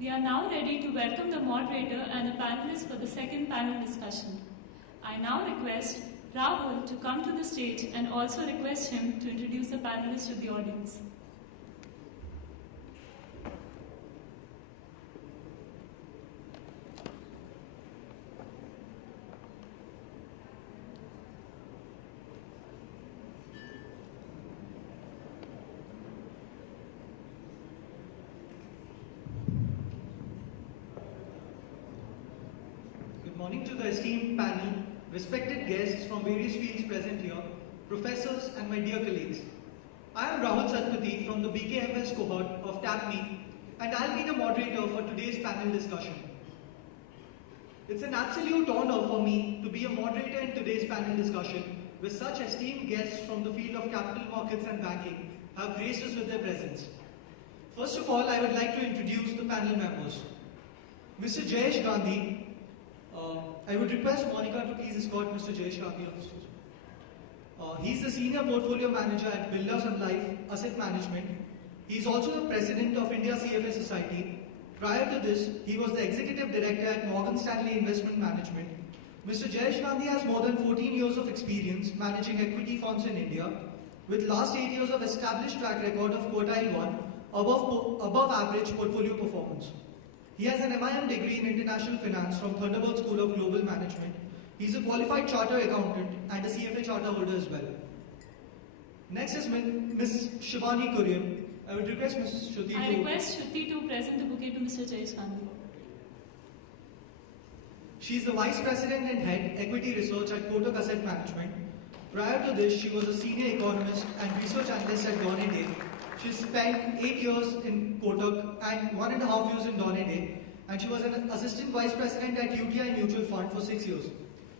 We are now ready to welcome the moderator and the panelists for the second panel discussion. I now request Rahul to come to the stage and also request him to introduce the panelists to the audience. Good morning to the esteemed panel, respected guests from various fields present here, professors and my dear colleagues. I am Rahul Satpathy from the BKMS cohort of Tapmi, and I'll be the moderator for today's panel discussion. It's an absolute honor for me to be a moderator in today's panel discussion with such esteemed guests from the field of capital markets and banking have graced us with their presence. First of all, I would like to introduce the panel members. Mr. Jayesh Gandhi. I would request Monica to please escort Mr. Jayesh Gandhi on the stage. He's the Senior Portfolio Manager at Birla Sun Life Asset Management. He's also the President of India CFA Society. Prior to this, he was the Executive Director at Morgan Stanley Investment Management. Mr. Jayesh Gandhi has more than 14 years of experience managing equity funds in India, with last 8 years of established track record of quartile 1, above average portfolio performance. He has an MIM degree in International Finance from Thunderbird School of Global Management. He's a qualified charter accountant and a CFA charter holder as well. Next is Ms. Shivani Kurian. I would request Ms. Shruti I request Shruti to present the bouquet to Mr. Jayesh Gandhi. She is the Vice President and Head Equity Research at Kotak Asset Management. Prior to this, she was a Senior Economist and Research Analyst at Dawn Day. She spent 8 years in Kotak and 1.5 years in Dawn Day, and she was an Assistant Vice President at UTI Mutual Fund for 6 years.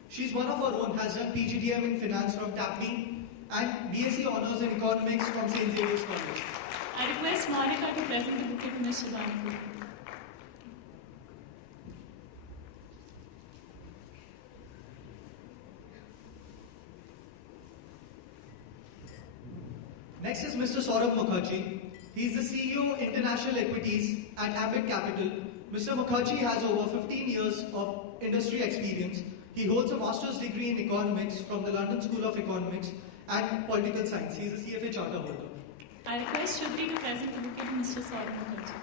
She's one of her own, has done PGDM in Finance from Tapmi and BSc Honours in Economics from St. Xavier's College. I request Monica to present the bouquet to Ms. Shivani. Next is Mr. Saurabh Mukherjee. He is the CEO International Equities at Ambit Capital. Mr. Mukherjee has over 15 years of industry experience. He holds a master's degree in economics from the London School of Economics and Political Science. He is a CFA charter holder. I request Shruti to present the bouquet to Mr. Saurabh Mukherjee.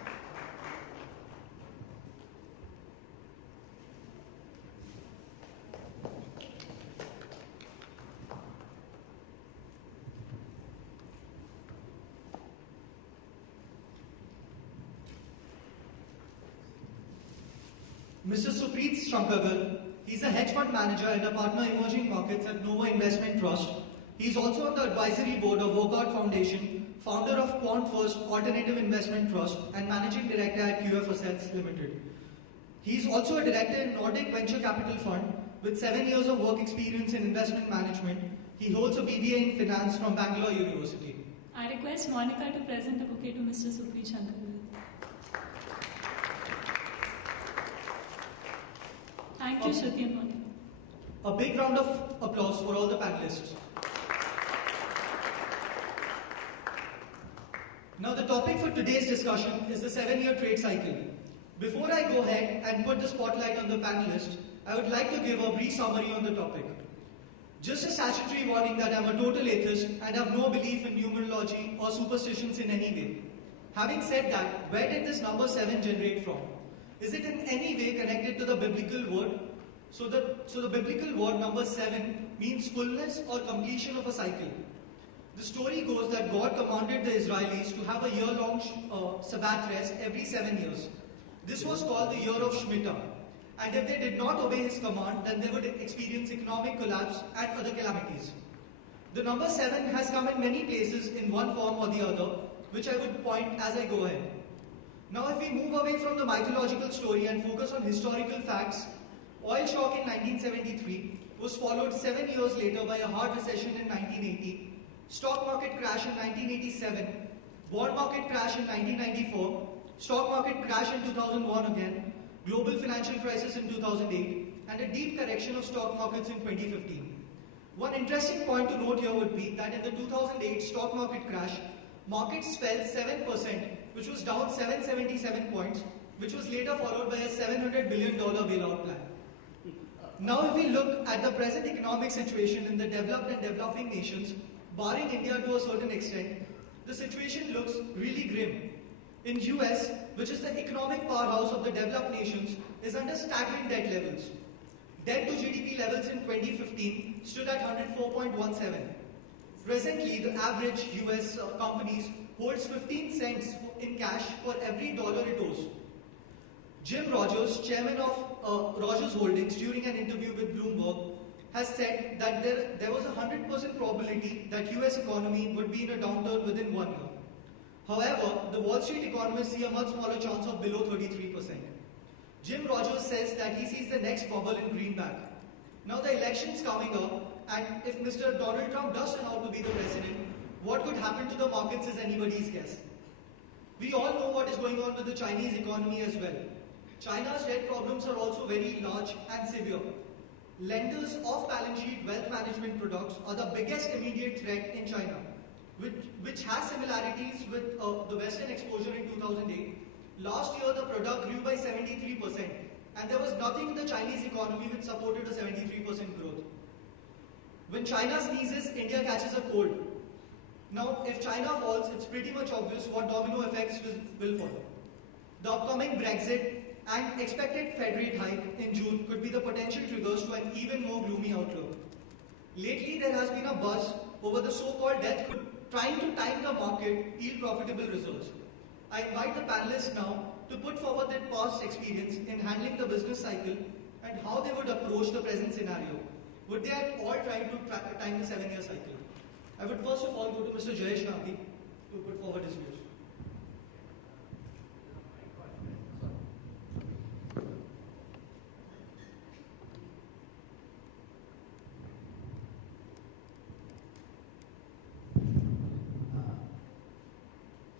Mr. Supreet Shankagal, he's a hedge fund manager and a partner emerging markets at Nova Investment Trust. He's also on the advisory board of Wogarth Foundation, founder of Quant First Alternative Investment Trust and managing director at QF Assets Limited. He's also a director in Nordic Venture Capital Fund with 7 years of work experience in investment management. He holds a BBA in finance from Bangalore University. I request Monica to present the bouquet to Mr. Supreet Shankagal. Thank you, Shruti and Monica. A big round of applause for all the panelists. Now the topic for today's discussion is the 7-year trade cycle. Before I go ahead and put the spotlight on the panelists, I would like to give a brief summary on the topic. Just a statutory warning that I'm a total atheist and have no belief in numerology or superstitions in any way. Having said that, where did this number 7 generate from? Is it in any way connected to the biblical word? So the biblical word number 7 means fullness or completion of a cycle. The story goes that God commanded the Israelis to have a year-long Sabbath rest every 7 years. This was called the year of Shemitah. And if they did not obey his command, then they would experience economic collapse and other calamities. The number 7 has come in many places in one form or the other, which I would point as I go ahead. Now if we move away from the mythological story and focus on historical facts, oil shock in 1973 was followed 7 years later by a hard recession in 1980, stock market crash in 1987, bond market crash in 1994, stock market crash in 2001 again, global financial crisis in 2008, and a deep correction of stock markets in 2015. One interesting point to note here would be that in the 2008 stock market crash, markets fell 7%, which was down 777 points, which was later followed by a $700 billion bailout plan. Now, if we look at the present economic situation in the developed and developing nations, barring India to a certain extent, the situation looks really grim. In US, which is the economic powerhouse of the developed nations, is under staggering debt levels. Debt to GDP levels in 2015 stood at 104.17. Presently, the average US companies holds 15 cents in cash for every dollar it owes. Jim Rogers, chairman of Rogers Holdings, during an interview with Bloomberg, has said that there was a 100% probability that US economy would be in a downturn within 1 year. However, the Wall Street economists see a much smaller chance of below 33%. Jim Rogers says that he sees the next bubble in greenback. Now the election's coming up, and if Mr. Donald Trump does turn out to be the president, what could happen to the markets is anybody's guess. We all know what is going on with the Chinese economy as well. China's debt problems are also very large and severe. Lenders of balance sheet wealth management products are the biggest immediate threat in China, which has similarities with the Western exposure in 2008. Last year, the product grew by 73%, and there was nothing in the Chinese economy which supported a 73% growth. When China sneezes, India catches a cold. Now, if China falls, it's pretty much obvious what domino effects will follow. The upcoming Brexit and expected Fed rate hike in June could be the potential triggers to an even more gloomy outlook. Lately, there has been a buzz over the so-called death cushion trying to time the market yield profitable results. I invite the panelists now to put forward their past experience in handling the business cycle and how they would approach the present scenario. Would they at all try to time the 7-year cycle? I would first of all go to Mr. Jayesh Nati to put forward his views.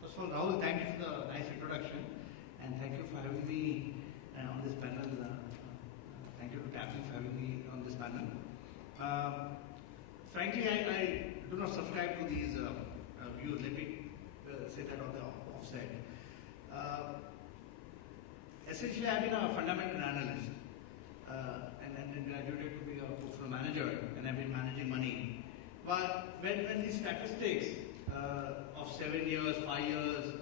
First of all, Rahul, thank you for the nice introduction, and thank you for having me on this panel. Thank you to Tapmi for having me on this panel. Frankly, I do not subscribe to these views. Let me say that on the offset. Essentially, I've been a fundamental analyst and then graduated to be a portfolio manager, and I've been managing money. But when these statistics of 7 years, 5 years,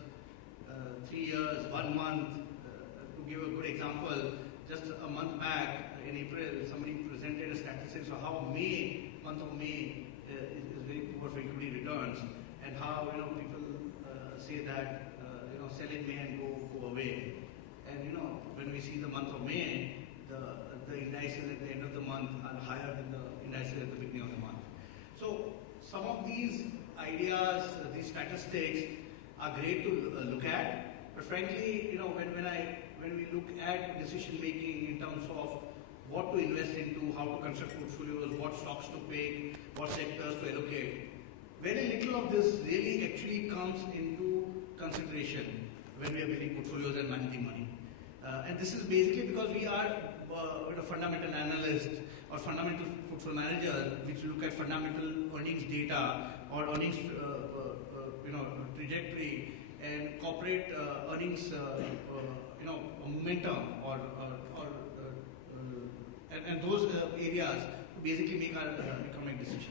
3 years, 1 month, to give a good example, just a month back in April, somebody presented a statistics of how month of May is very poor for equity returns, and how people say that sell in May and go away. And when we see the month of May, the indices at the end of the month are higher than the indices at the beginning of the month. So some of these ideas, these statistics are great to look at, but frankly, when we look at decision making in terms of what to invest into, how to construct portfolios, what stocks to pick, what sectors to allocate, very little of this really actually comes into consideration when we are building portfolios and managing money. And this is basically because we are a fundamental analyst or fundamental portfolio manager, which look at fundamental earnings data or earnings trajectory and corporate earnings momentum and those areas to basically make our economic decisions.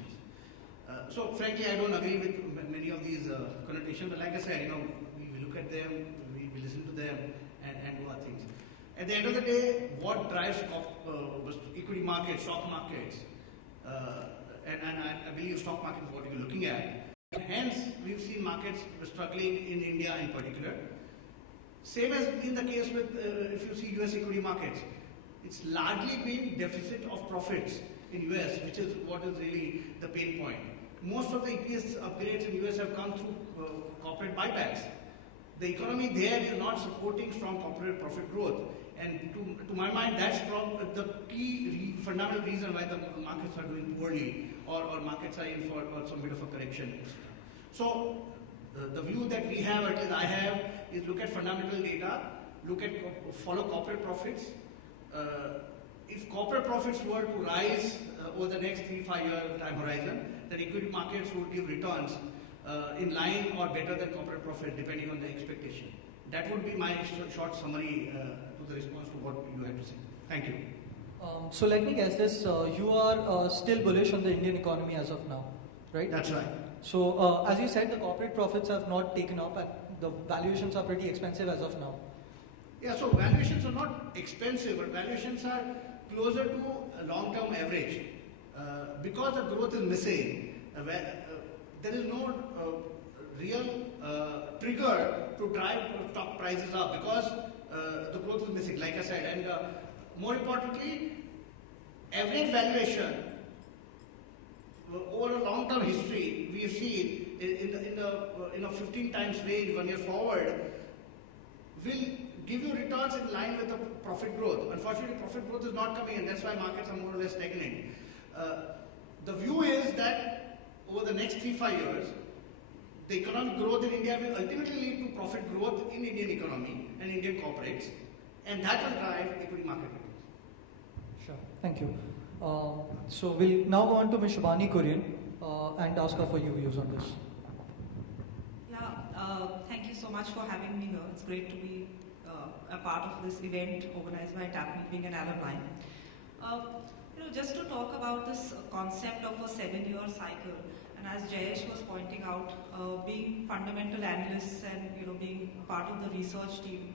So frankly, I don't agree with many of these connotations, but like I said, we look at them, we listen to them, and do our things. At the end of the day, what drives equity markets, stock markets, and I believe stock market is what you're looking at. Hence, we've seen markets struggling in India in particular. Same as in the case with, if you see US equity markets, it's largely been deficit of profits in US, which is what is really the pain point. Most of the EPS upgrades in US have come through corporate buybacks. The economy there is not supporting strong corporate profit growth. And to my mind, that's the key fundamental reason why the markets are doing poorly or markets are in for some bit of a correction. So the view that we have, at least I have, is look at fundamental data, follow corporate profits. If corporate profits were to rise over the next 3-5 year time horizon, then equity markets would give returns in line or better than corporate profit, depending on the expectation. That would be my short summary to the response to what you had to say. Thank you. So let me guess this, you are still bullish on the Indian economy as of now, right? That's right. So as you said, the corporate profits have not taken up and the valuations are pretty expensive as of now. Yeah, so valuations are not expensive, but valuations are closer to a long-term average. Because the growth is missing, there is no real trigger to drive stock prices up because the growth is missing, like I said. And more importantly, average valuation over a long-term history, we have seen in a 15 times range 1 year forward, will give you returns in line with the profit growth. Unfortunately, profit growth is not coming, and that's why markets are more or less stagnant. The view is that over the next 3-5 years, the economic growth in India will ultimately lead to profit growth in Indian economy and Indian corporates, and that will drive equity market returns. Sure, thank you. So we'll now go on to Ms. Shubhani Kurian and ask her for your views on this. Yeah, thank you so much for having me here. It's great to be a part of this event organized by Tapmi, being an alumni. Just to talk about this concept of a 7-year cycle, and as Jayesh was pointing out, being fundamental analysts and being part of the research team,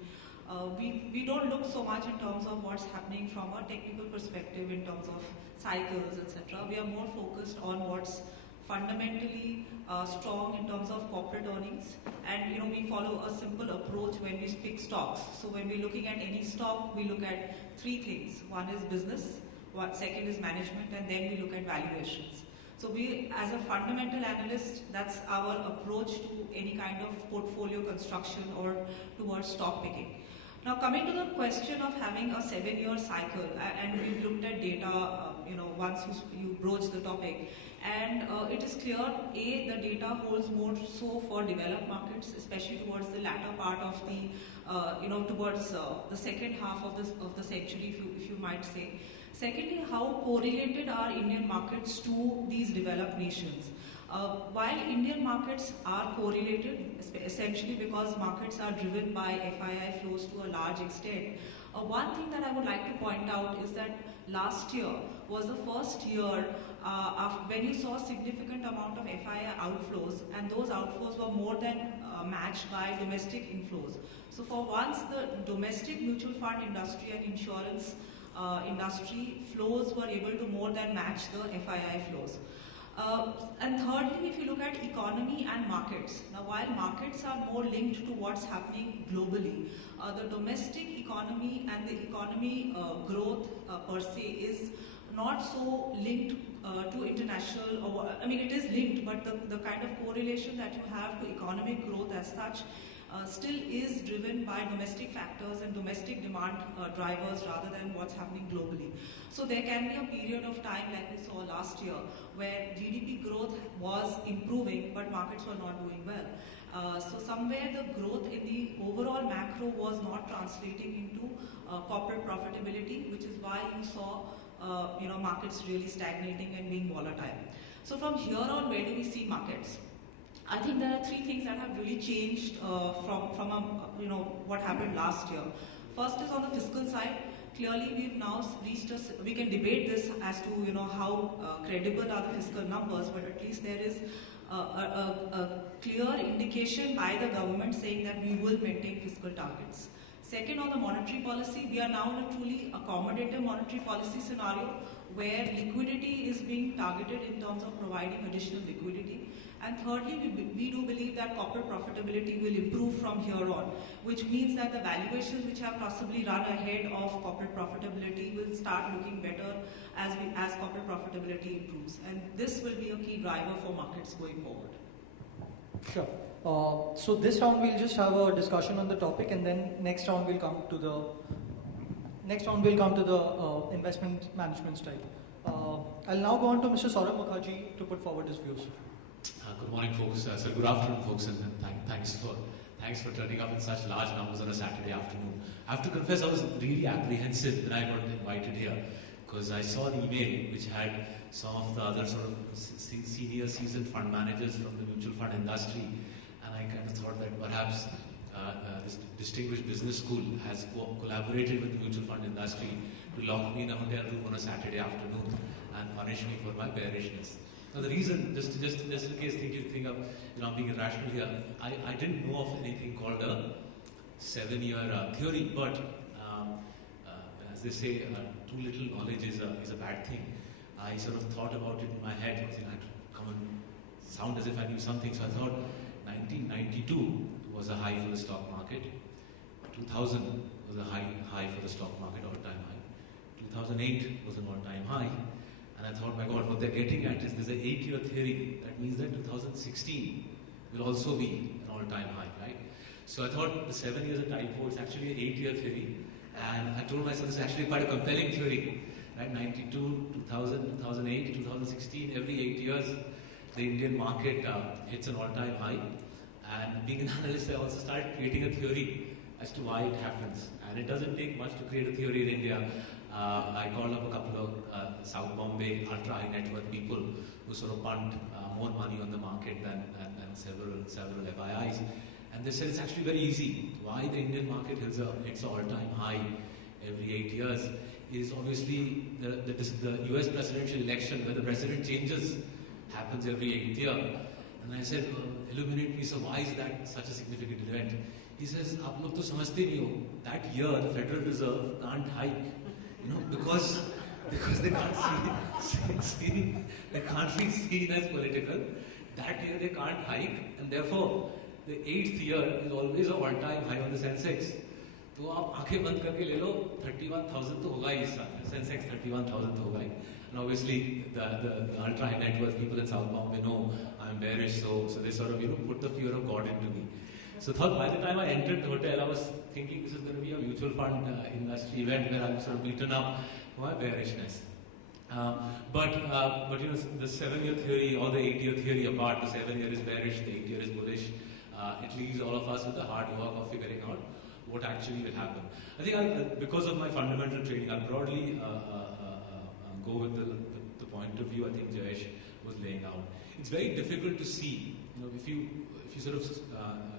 we don't look so much in terms of what's happening from a technical perspective in terms of cycles, etc. We are more focused on what's fundamentally strong in terms of corporate earnings, and we follow a simple approach when we pick stocks. So when we're looking at any stock, we look at 3 things. One is business, second is management, and then we look at valuations. So we, as a fundamental analyst, that's our approach to any kind of portfolio construction or towards stock picking. Now, coming to the question of having a 7-year cycle, and we've looked at data, once you broach the topic, and it is clear, A, the data holds more so for developed markets, especially towards the latter part of the, towards the second half of the century, if you might say. Secondly, how correlated are Indian markets to these developed nations? While Indian markets are correlated, essentially because markets are driven by FII flows to a large extent, one thing that I would like to point out is that last year was the first year when you saw a significant amount of FII outflows, and those outflows were more than matched by domestic inflows. So for once, the domestic mutual fund industry and insurance industry flows were able to more than match the FII flows. And thirdly, if you look at economy and markets, now while markets are more linked to what's happening globally, the domestic economy and the economy growth per se is not so linked to international, it is linked, but the kind of correlation that you have to economic growth as such still is driven by domestic factors and domestic demand drivers rather than what's happening globally. So there can be a period of time like we saw last year where GDP growth was improving but markets were not doing well. So somewhere the growth in the overall macro was not translating into corporate profitability, which is why you saw markets really stagnating and being volatile. So from here on, where do we see markets? I think there are 3 things that have really changed from what happened last year. First is on the fiscal side. Clearly, we've now reached we can debate this as to how credible are the fiscal numbers, but at least there is a clear indication by the government saying that we will maintain fiscal targets. Second, on the monetary policy, we are now in a truly accommodative monetary policy scenario where liquidity is being targeted in terms of providing additional liquidity. And thirdly, we do believe that corporate profitability will improve from here on, which means that the valuations which have possibly run ahead of corporate profitability will start looking better as corporate profitability improves. And this will be a key driver for markets going forward. Sure. So this round we'll just have a discussion on the topic, and then next round we'll come to the investment management style. I'll now go on to Mr. Saurabh Mukherjee to put forward his views. Good morning, folks. So good afternoon, folks, and thanks for turning up in such large numbers on a Saturday afternoon. I have to confess, I was really apprehensive when I got invited here, because I saw an email which had some of the other sort of senior seasoned fund managers from the mutual fund industry, and I kind of thought that perhaps this distinguished business school has collaborated with the mutual fund industry to lock me in a hotel room on a Saturday afternoon and punish me for my bearishness. Now the reason, just in case you think of I'm being irrational here, I didn't know of anything called a 7-year theory, but as they say, too little knowledge is a bad thing. I sort of thought about it in my head. I had to come and sound as if I knew something. So I thought 1992 was a high for the stock market. 2000 was a high for the stock market, all-time high. 2008 was an all-time high. And I thought, my God, what they're getting at is there's an 8-year theory. That means that 2016 will also be an all-time high, right? So I thought the 7 years a typo, it's actually an 8-year theory. And I told myself this is actually quite a compelling theory. Right? 92, 2000, 2008, 2016, every 8 years, the Indian market hits an all-time high. And being an analyst, I also started creating a theory as to why it happens. And it doesn't take much to create a theory in India. I called up a couple of South Bombay ultra-high net worth people who sort of punt more money on the market than several FIIs. And they said it's actually very easy. Why the Indian market hits an all-time high every 8 years is obviously the US presidential election where the president changes happens every 8th year. And I said, illuminate me, so why is that such a significant event? He says, "Aap log to samajhte nahi ho. That year the Federal Reserve can't hike, because they can't be seen as political. That year they can't hike, and therefore the 8th year is always an all-time high on the Sensex. तो आप आंखें बंद करके ले लो 31,000 तो होगा ही इस साल Sensex 31,000 तो होगा ही. And obviously the ultra high net worth people in South Bombay know I'm bearish, so they sort of put the fear of God into me. So thought by the time I entered the hotel, I was thinking this is going to be a mutual fund industry event where I'm sort of beaten up for my bearishness. But the 7-year theory or the 8-year theory apart, the 7-year is bearish, the 8-year is bullish. It leaves all of us with the hard work of figuring out what actually will happen. I think because of my fundamental training, I'll broadly go with the point of view I think Jayesh was laying out. It's very difficult to see, if you sort of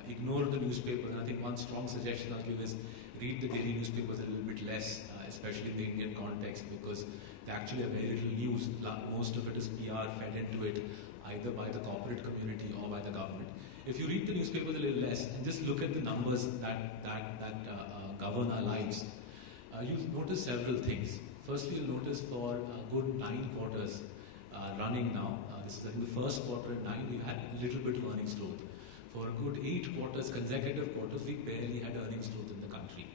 ignore the newspapers. And I think one strong suggestion I'll give is read the daily newspapers a little bit less, especially in the Indian context, because they actually have very little news. Most of it is PR fed into it, either by the corporate community or by the government. If you read the newspapers a little less and just look at the numbers that govern our lives, you'll notice several things. Firstly, you'll notice for a good 9 quarters running now, this is I think the first quarter at 9, we've had a little bit of earnings growth. For a good 8 quarters, consecutive quarters, we barely had earnings growth in the country.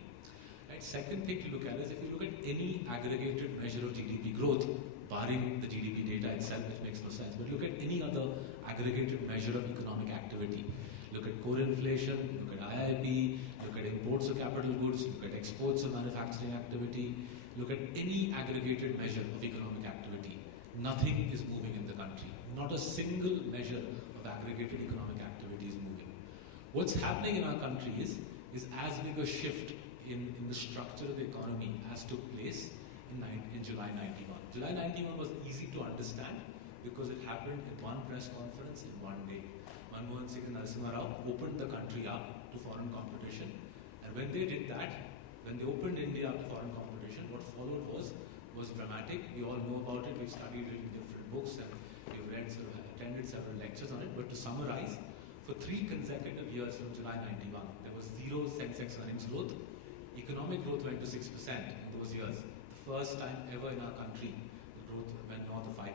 Right? Second thing to look at is if you look at any aggregated measure of GDP growth, barring the GDP data itself, which makes no sense, but look at any other aggregated measure of economic activity. Look at core inflation, look at IIP, look at imports of capital goods, look at exports of manufacturing activity, look at any aggregated measure of economic activity. Nothing is moving in the country. Not a single measure of aggregated economic activity is moving. What's happening in our country is as big a shift in the structure of the economy as took place in July 91. July 91 was easy to understand because it happened in one press conference in one day. Manmohan Singh and Narasimha Rao opened the country up to foreign competition. And when they did that, when they opened India up to foreign competition, what followed was dramatic. We all know about it. We've studied it in different books and we've attended several lectures on it. But to summarize, for 3 consecutive years from July 91, there was 0 Sensex earnings growth. Economic growth went to 6% in those years. The first time ever in our country, the growth went north of 5%,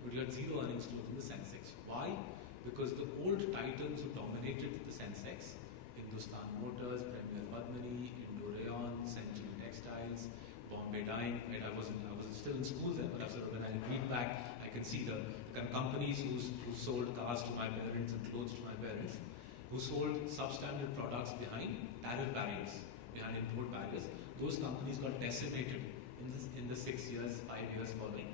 but you had 0 earnings growth in the Sensex. Why? Because the old titans who dominated the Sensex, Hindustan Motors, Premier Padmani, Indo-Rayon, Century Textiles, Bombay Dyeing, right? I wasn't still in school then, but when I read back, I can see the kind of companies who sold cars to my parents and clothes to my parents, who sold substandard products behind tariff barriers, behind import barriers. Those companies got decimated in the 5 years following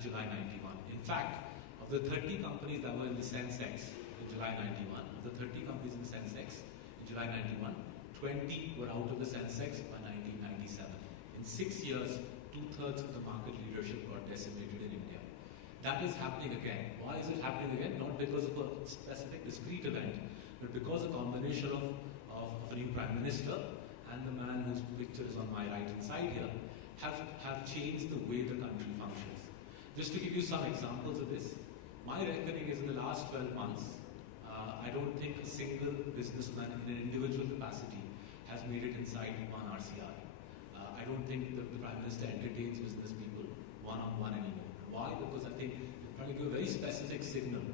July 91. In fact, of the 30 companies that were in the Sensex in July 91, of the 30 companies in the Sensex in July 91, 20 were out of the Sensex by 1997. In 6 years, 2/3 of the market leadership got decimated in India. That is happening again. Why is it happening again? Not because of a specific discrete event, but because a combination of a new Prime Minister and the man whose picture is on my right hand side here have changed the way the country functions. Just to give you some examples of this, my reckoning is in the last 12 months, I don't think a single businessman in an individual capacity has made it inside one RCR. I don't think the Prime Minister entertains business people one-on-one anymore. Why? Because I think they're trying to give a very specific signal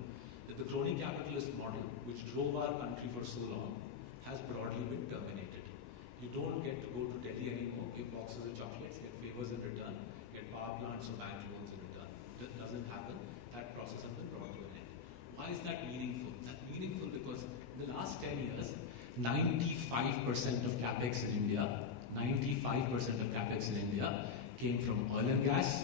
that the crony capitalist model, which drove our country for so long, has broadly been terminated. You don't get to go to Delhi anymore, give boxes of chocolates, get favors in return, get power plants or bank loans in return. That doesn't happen. That process has been brought to an end. Why is that meaningful? That's meaningful because in the last 10 years, 95% of capex in India, 95% of capex in India came from oil and gas,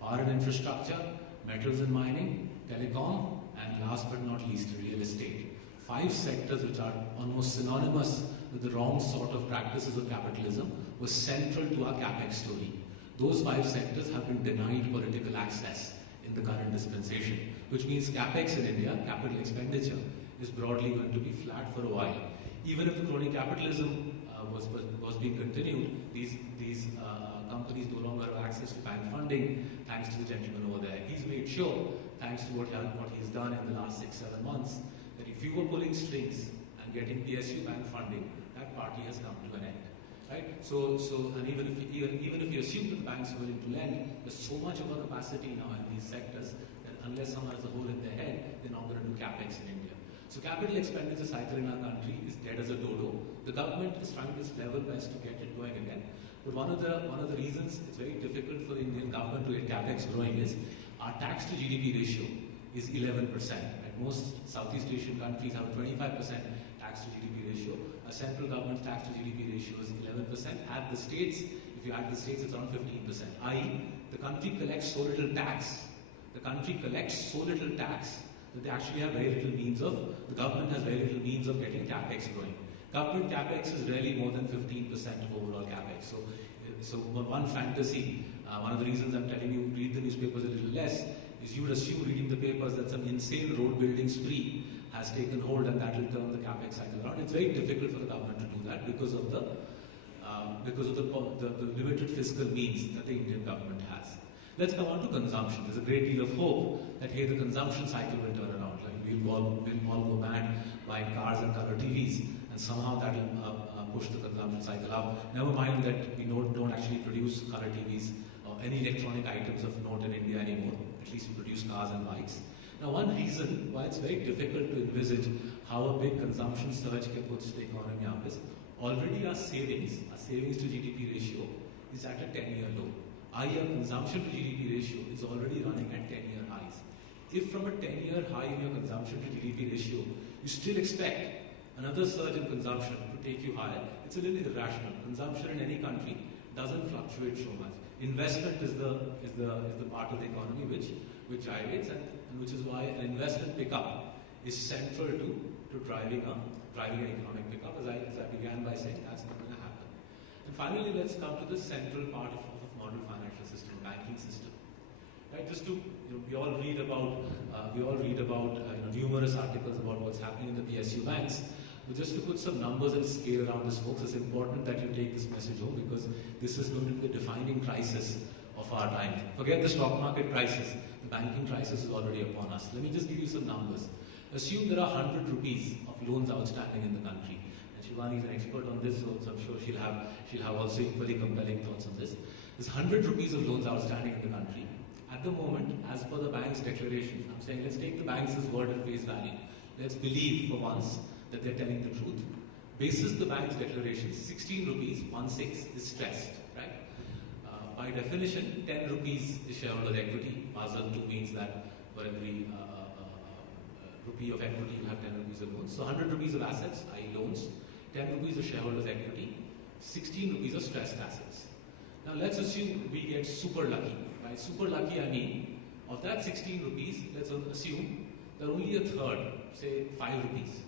power and infrastructure, metals and mining, telecom, and last but not least, real estate. 5 sectors which are almost synonymous with the wrong sort of practices of capitalism were central to our capex story. Those 5 sectors have been denied political access in the current dispensation, which means capex in India, capital expenditure, is broadly going to be flat for a while. Even if the crony capitalism was being continued, these companies no longer have access to bank funding, thanks to the gentleman over there. He's made sure, thanks to what he's done in the last 6-7 months, that if you were pulling strings and getting PSU bank funding, that party has come to an end. Right? So and even if you assume that the banks are willing to lend, there's so much of a capacity now in these sectors that unless someone has a hole in their head, they're not going to do capex in India. So capital expenditure cycle in our country is dead as a dodo. The government is trying its level best to get it going again. But one of the reasons it's very difficult for the Indian government to get capex growing is our tax to GDP ratio is 11%. Right? Most Southeast Asian countries have a 25% tax to GDP ratio. A central government tax to GDP ratio is 11%. At the states, if you add the states, it's around 15%. I.e., the country collects so little tax. The country collects so little tax that they actually have very little means of, the government has very little means of getting capex growing. Government capex is really more than 15% of overall capex. So one fantasy, one of the reasons I'm telling you read the newspapers a little less, is you would assume reading the papers that some insane road building spree has taken hold and that will turn the capex cycle around. It's very difficult for the government to do that because of the limited fiscal means that the Indian government has. Let's come on to consumption. There's a great deal of hope that here the consumption cycle will turn around. Like we'll all go mad buying cars and color TVs, and somehow that will push the consumption cycle up. Never mind that we don't actually produce color TVs or any electronic items of note in India anymore. At least we produce cars and bikes. Now, one reason why it's very difficult to envisage how a big consumption surge can put the economy up is already our savings to GDP ratio is at a 10-year low. Our consumption to GDP ratio is already running at 10-year highs. If from a 10-year high in your consumption to GDP ratio, you still expect another surge in consumption to take you higher, it's a little irrational. Consumption in any country doesn't fluctuate so much. Investment is the part of the economy which gyrates, and which is why an investment pickup is central to driving an economic pickup. As I began by saying, that's not going to happen. And finally, let's come to the central part of modern financial system, banking system. Right? Just to we all read about numerous articles about what's happening in the PSU banks. But just to put some numbers and scale around this, folks, it's important that you take this message home because this is going to be the defining crisis of our time. Forget the stock market crisis. The banking crisis is already upon us. Let me just give you some numbers. Assume there are 100 rupees of loans outstanding in the country. And Shivani is an expert on this, so I'm sure she'll have also equally compelling thoughts on this. There's 100 rupees of loans outstanding in the country. At the moment, as per the bank's declaration, I'm saying let's take the bank's word at face value. Let's believe for once that they're telling the truth. Basis the bank's declaration, 16 rupees, 1/6 is stressed, right? By definition, 10 rupees is shareholder equity. Basel II means that for every rupee of equity, you have 10 rupees of loans. So 100 rupees of assets, i.e. loans, 10 rupees of shareholders' equity, 16 rupees of stressed assets. Now let's assume we get super lucky. By super lucky, I mean, of that 16 rupees, let's assume that only a third, say 5 rupees,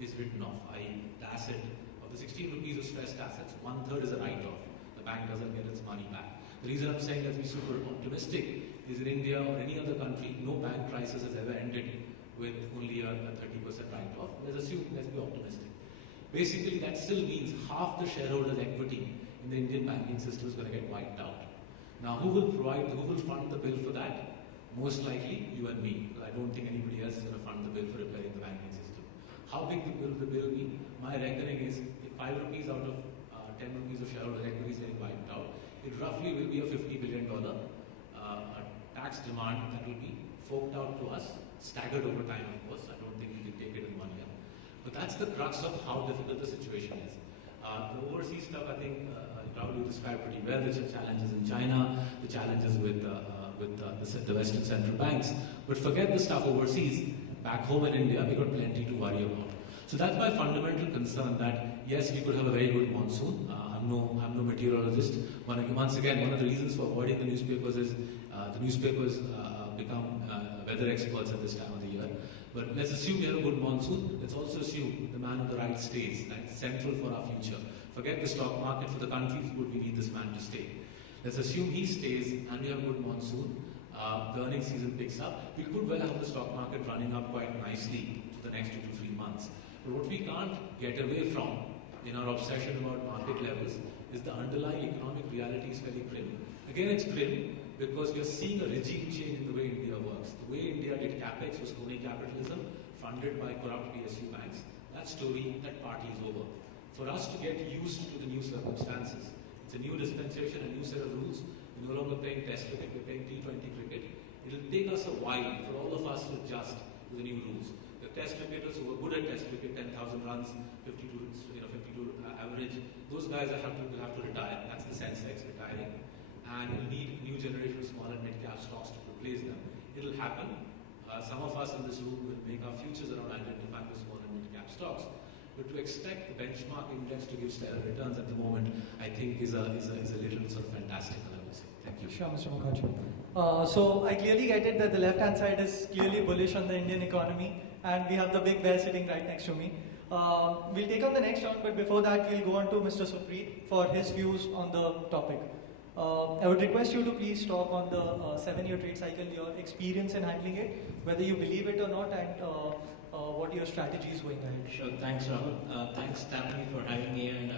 is written off, i.e. the asset of the 16 rupees of stressed assets, 1/3 is a write-off. The bank doesn't get its money back. The reason I'm saying let's be super optimistic is in India or any other country, no bank crisis has ever ended with only a 30% write-off. Let's be optimistic. Basically, that still means half the shareholders' equity in the Indian banking system is going to get wiped out. Now, who will fund the bill for that? Most likely, you and me. I don't think anybody else is going to fund the bill for repairing the banking system. How big will the bill be? My reckoning is if 5 rupees out of 10 rupees of shareholders' equity is getting wiped out, it roughly will be a $50 billion tax demand that will be forked out to us, staggered over time, of course. I don't think we can take it in 1 year. But that's the crux of how difficult the situation is. The overseas stuff, I think, Rahul described pretty well. There's the challenges in China, the challenges with the Western central banks. But forget the stuff overseas. Back home in India, we've got plenty to worry about. So that's my fundamental concern that, yes, we could have a very good monsoon. I'm no meteorologist. Once again, one of the reasons for avoiding the newspapers is the newspapers become weather experts at this time of the year. But let's assume we have a good monsoon. Let's also assume the man on the right stays. That's central for our future. Forget the stock market. For the country, we need this man to stay. Let's assume he stays and we have a good monsoon. The earnings season picks up. We could well have the stock market running up quite nicely for the next 2 to 3 months. But what we can't get away from in our obsession about market levels is the underlying economic reality is very grim. Again, it's grim because we are seeing a regime change in the way India works. The way India did capex was crony capitalism funded by corrupt PSU banks. That story, that party is over. For us to get used to the new circumstances, it's a new dispensation, a new set of rules. We're no longer playing Test cricket, we're playing T20 cricket. It'll take us a while for all of us to adjust to the new rules. The Test cricketers who were good at Test cricket, 10,000 runs, 52 average, those guys will have to retire. That's the Sensex retiring. And we'll need a new generation of small and mid-cap stocks to replace them. It'll happen. Some of us in this room will make our futures around identifying the small and mid-cap stocks. But to expect the benchmark index to give stellar returns at the moment, I think is a little sort of fantastical, I would say. Thank you. Sure, Mr. Mukherjee. So I clearly get it that the left-hand side is clearly bullish on the Indian economy, and we have the big bear sitting right next to me. We'll take on the next round, but before that, we'll go on to Mr. Supreet for his views on the topic. I would request you to please talk on the 7-year trade cycle, your experience in handling it, whether you believe it or not, and what your strategy is going ahead. Sure, thanks Rahul. Thanks Tapmi for having me and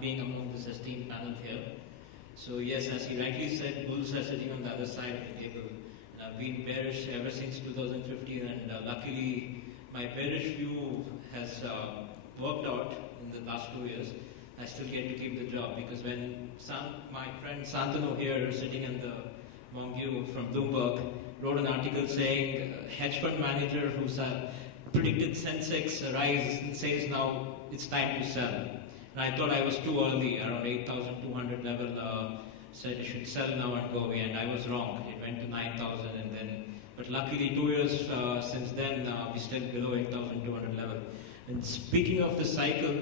being among this esteemed panel here. So yes, as he rightly said, bulls are sitting on the other side of the table. And I've been bearish ever since 2015 and luckily my bearish view has worked out in the last 2 years. I still get to keep the job because when my friend Santanu here sitting in the Mongu from Bloomberg wrote an article saying hedge fund manager who's predicted Sensex rise and says now it's time to sell. And I thought I was too early, around 8,200 level, said you should sell now and go away, and I was wrong. It went to 9,000 and then, but luckily 2 years since then, we're still below 8,200 level. And speaking of the cycle,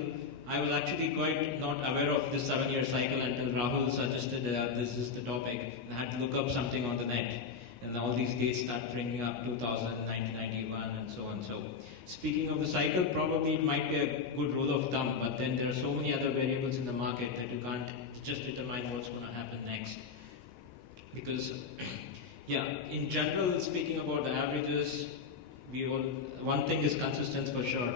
I was actually quite not aware of this 7-year cycle until Rahul suggested this is the topic. And I had to look up something on the net. And all these dates start bringing up 2000, 1991, and so on. So, speaking of the cycle, probably it might be a good rule of thumb, but then there are so many other variables in the market that you can't just determine what's going to happen next. Because, yeah, in general, speaking about the averages, one thing is consistent for sure.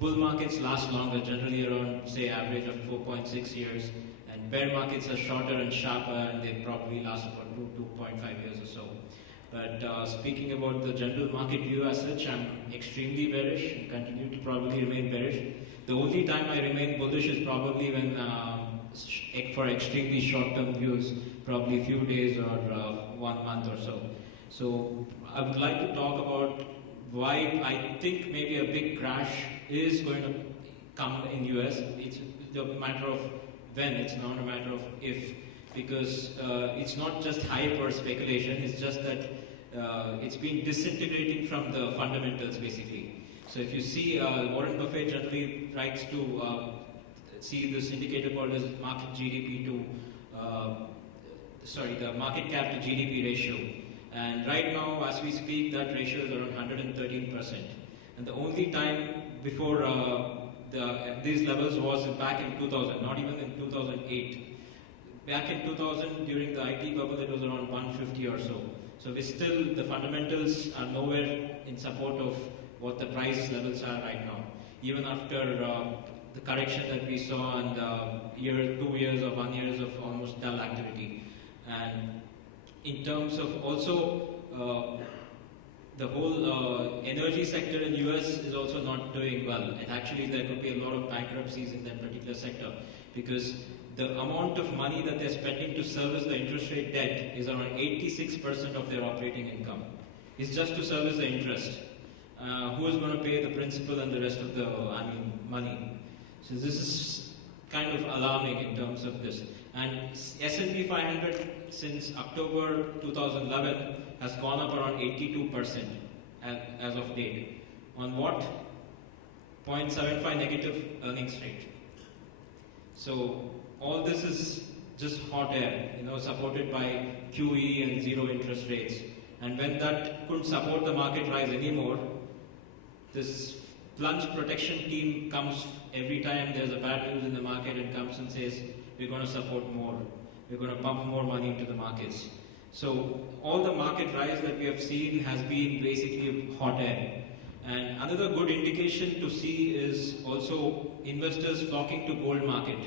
Bull markets last longer, generally around, say, average of 4.6 years, and bear markets are shorter and sharper, and they probably last about 2.5 years or so. But speaking about the general market view as such, I'm extremely bearish and continue to probably remain bearish. The only time I remain bullish is probably when, for extremely short-term views, probably a few days or 1 month or so. So I would like to talk about why I think maybe a big crash is going to come in US. It's a matter of when, it's not a matter of if. Because it's not just hype or speculation, it's just that it's been disintegrating from the fundamentals basically. So if you see, Warren Buffett generally likes to see this indicator called as market GDP to, the market cap to GDP ratio. And right now, as we speak, that ratio is around 113%. And the only time before these levels was back in 2000, not even in 2008. Back in 2000, during the IT bubble, it was around 150 or so. So the fundamentals are nowhere in support of what the price levels are right now. even after the correction that we saw and 2 years or 1 year of almost dull activity. And in terms of also the whole energy sector in US is also not doing well. And actually there could be a lot of bankruptcies in that particular sector because the amount of money that they're spending to service the interest rate debt is around 86% of their operating income. It's just to service the interest. Who is going to pay the principal and the rest of the money? So this is kind of alarming in terms of this. And S&P 500 since October 2011 has gone up around 82% as of date. On what? 0.75 negative earnings rate. So all this is just hot air, supported by QE and zero interest rates. And when that couldn't support the market rise anymore, this plunge protection team comes every time there's a bad news in the market and comes and says, we're going to support more. We're going to pump more money into the markets. So all the market rise that we have seen has been basically hot air. And another good indication to see is also investors flocking to gold market.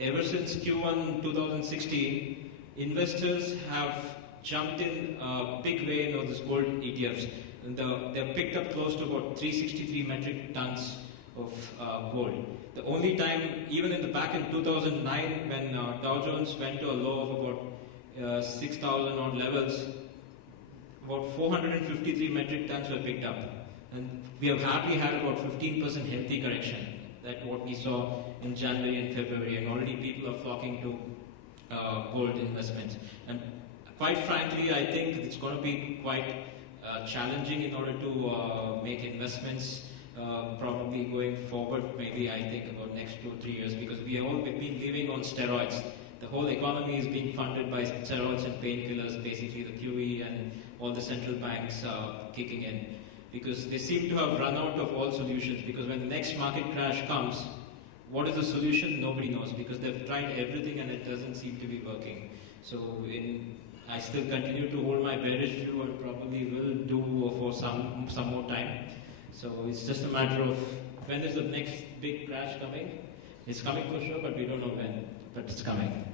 Ever since Q1 2016, investors have jumped in a big way in this gold ETFs. And they've picked up close to about 363 metric tons of gold. The only time, even back in 2009, when Dow Jones went to a low of about 6,000 odd levels, about 453 metric tons were picked up. And we have hardly had about 15% healthy correction. That's what we saw in January and February, and already people are flocking to gold investments. And quite frankly, I think it's going to be quite challenging in order to make investments probably going forward, maybe I think about next 2 or 3 years, because we have all been living on steroids. The whole economy is being funded by steroids and painkillers, basically the QE and all the central banks kicking in, because they seem to have run out of all solutions, because when the next market crash comes, what is the solution? Nobody knows, because they've tried everything and it doesn't seem to be working. So I still continue to hold my bearish view and probably will do for some more time. So it's just a matter of when is the next big crash coming. It's coming for sure, but we don't know when, but it's coming.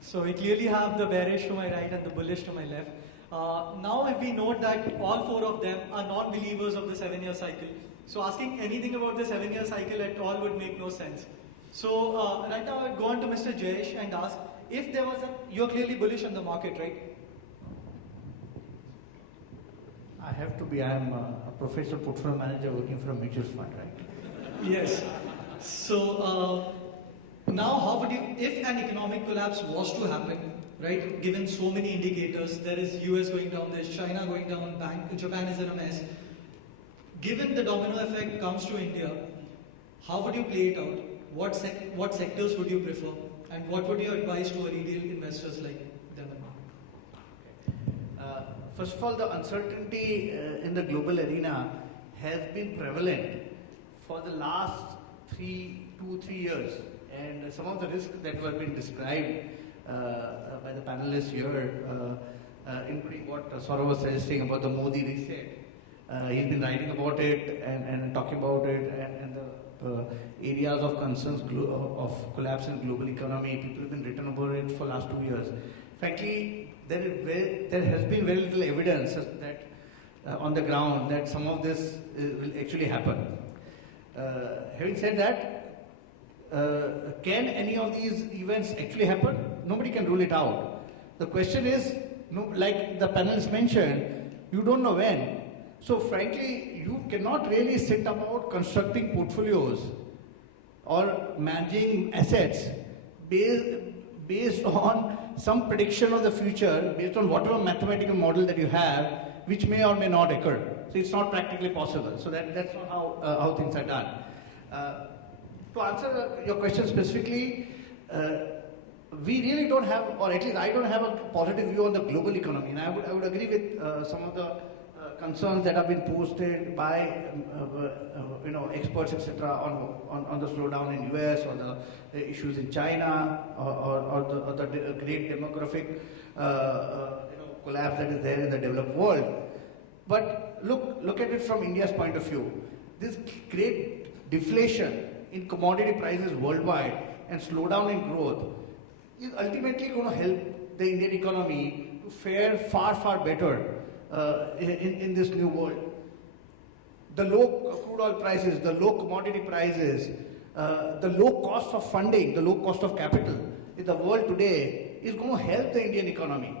So we clearly have the bearish to my right and the bullish to my left. Now if we note that all 4 of them are non-believers of the 7-year cycle, so asking anything about the 7-year cycle at all would make no sense. So right now I would go on to Mr. Jayesh and ask, if there was you're clearly bullish on the market, right? I have to be. I am a professional portfolio manager working for a mutual fund, right? Yes. So now how would you, if an economic collapse was to happen, right, given so many indicators, there is US going down, there is China going down, Japan is in a mess. Given the domino effect comes to India, how would you play it out? What sectors would you prefer? And what would you advise to a retail investors like them? First of all, the uncertainty in the global arena has been prevalent for the last 2-3 years. And some of the risks that were being described by the panelists here, including what Saurav was suggesting about the Modi reset. He's been writing about it and talking about it, and the areas of concerns of collapse in global economy. People have been written about it for the last 2 years. Frankly, there has been very little evidence that on the ground that some of this will actually happen. Having said that, can any of these events actually happen? Nobody can rule it out. The question is, like the panelists mentioned, you don't know when. So frankly, you cannot really sit about constructing portfolios or managing assets based on some prediction of the future, based on whatever mathematical model that you have, which may or may not occur. So it's not practically possible. So that's not how things are done. To answer your question specifically, we really don't have, or at least I don't have a positive view on the global economy. And I would agree with some of the concerns that have been posted by experts, etc., on the slowdown in US or the issues in China or the great demographic collapse that is there in the developed world. But look at it from India's point of view. This great deflation in commodity prices worldwide and slowdown in growth is ultimately going to help the Indian economy to fare far, far better in this new world. The low crude oil prices, the low commodity prices, the low cost of funding, the low cost of capital in the world today is going to help the Indian economy.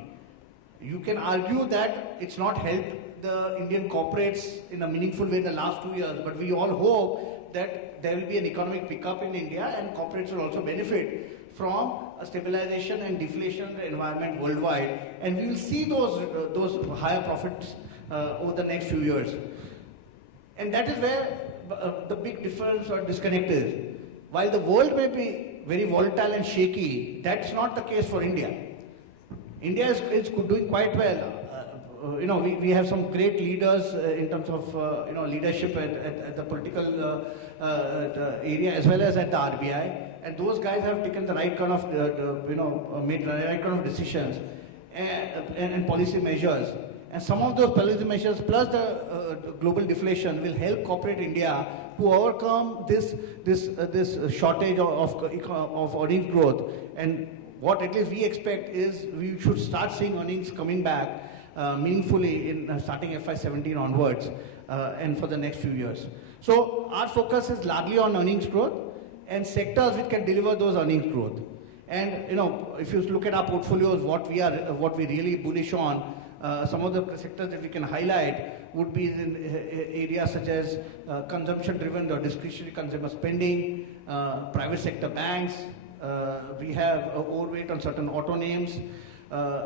You can argue that it's not helped the Indian corporates in a meaningful way in the last 2 years, but we all hope that there will be an economic pickup in India and corporates will also benefit from a stabilization and deflation environment worldwide, and we will see those higher profits over the next few years. And that is where the big difference or disconnect is. While the world may be very volatile and shaky, that's not the case for India. India is doing quite well. We have some great leaders in terms of leadership at the political area as well as at the RBI, and those guys have taken the right kind of made the right kind of decisions and policy measures. And some of those policy measures plus the global deflation will help corporate India to overcome this shortage of earnings growth. And what at least we expect is we should start seeing earnings coming back meaningfully in starting FY17 onwards and for the next few years. So our focus is largely on earnings growth and sectors which can deliver those earnings growth. And if you look at our portfolios, what we really bullish on, some of the sectors that we can highlight would be in areas such as consumption-driven or discretionary consumer spending, private sector banks. We have overweight on certain auto names.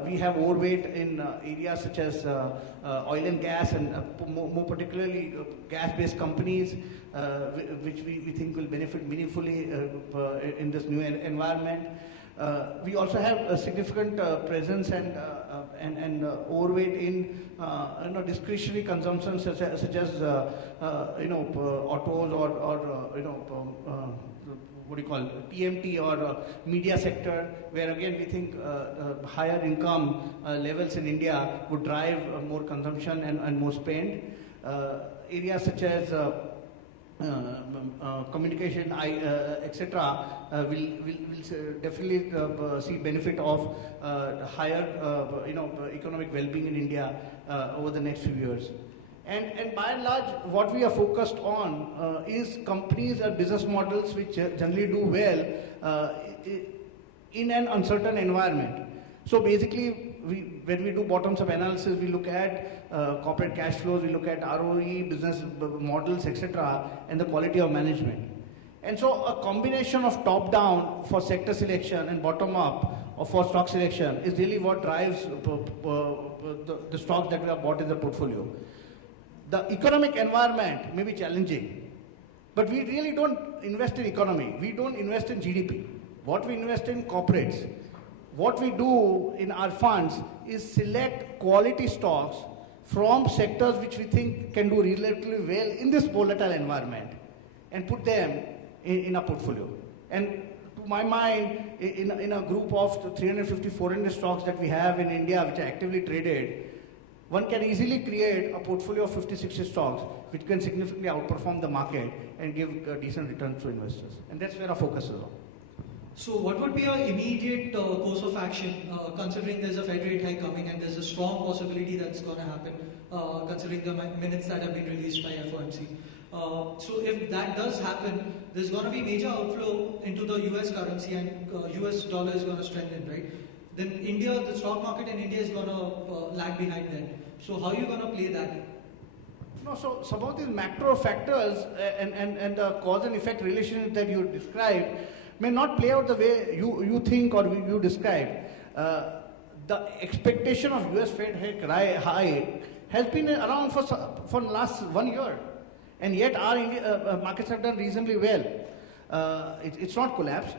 We have overweight in areas such as oil and gas and more particularly gas-based companies, which we think will benefit meaningfully in this new environment. We also have a significant presence and overweight in discretionary consumption such as autos or what do you call TMT or media sector, where again we think higher income levels in India would drive more consumption and more spend. Areas such as communication, etc., will definitely see benefit of higher economic well-being in India over the next few years. And by and large, what we are focused on is companies or business models which generally do well in an uncertain environment. So basically, when we do bottoms-up analysis, we look at corporate cash flows, we look at ROE, business models, etc., and the quality of management. And so a combination of top-down for sector selection and bottom-up or for stock selection is really what drives the stocks that we have bought in the portfolio. The economic environment may be challenging, but we really don't invest in economy. We don't invest in GDP. What we invest in corporates. What we do in our funds is select quality stocks from sectors which we think can do relatively well in this volatile environment and put them in a portfolio. And to my mind, in a group of 350, 400 stocks that we have in India which are actively traded, one can easily create a portfolio of 50, 60 stocks which can significantly outperform the market and give decent returns to investors. And that's where our focus is on. So what would be our immediate course of action, considering there's a Fed rate hike coming and there's a strong possibility that's going to happen, considering the minutes that have been released by FOMC. So if that does happen, there's going to be major outflow into the US currency and US dollar is going to strengthen, right? Then India, the stock market in India is going to lag behind that. So how are you going to play that? No, so some of these macro factors and the cause and effect relationship that you described may not play out the way you think or you describe. The expectation of US Fed hike has been around for the last 1 year, and yet our markets have done reasonably well. It's not collapsed.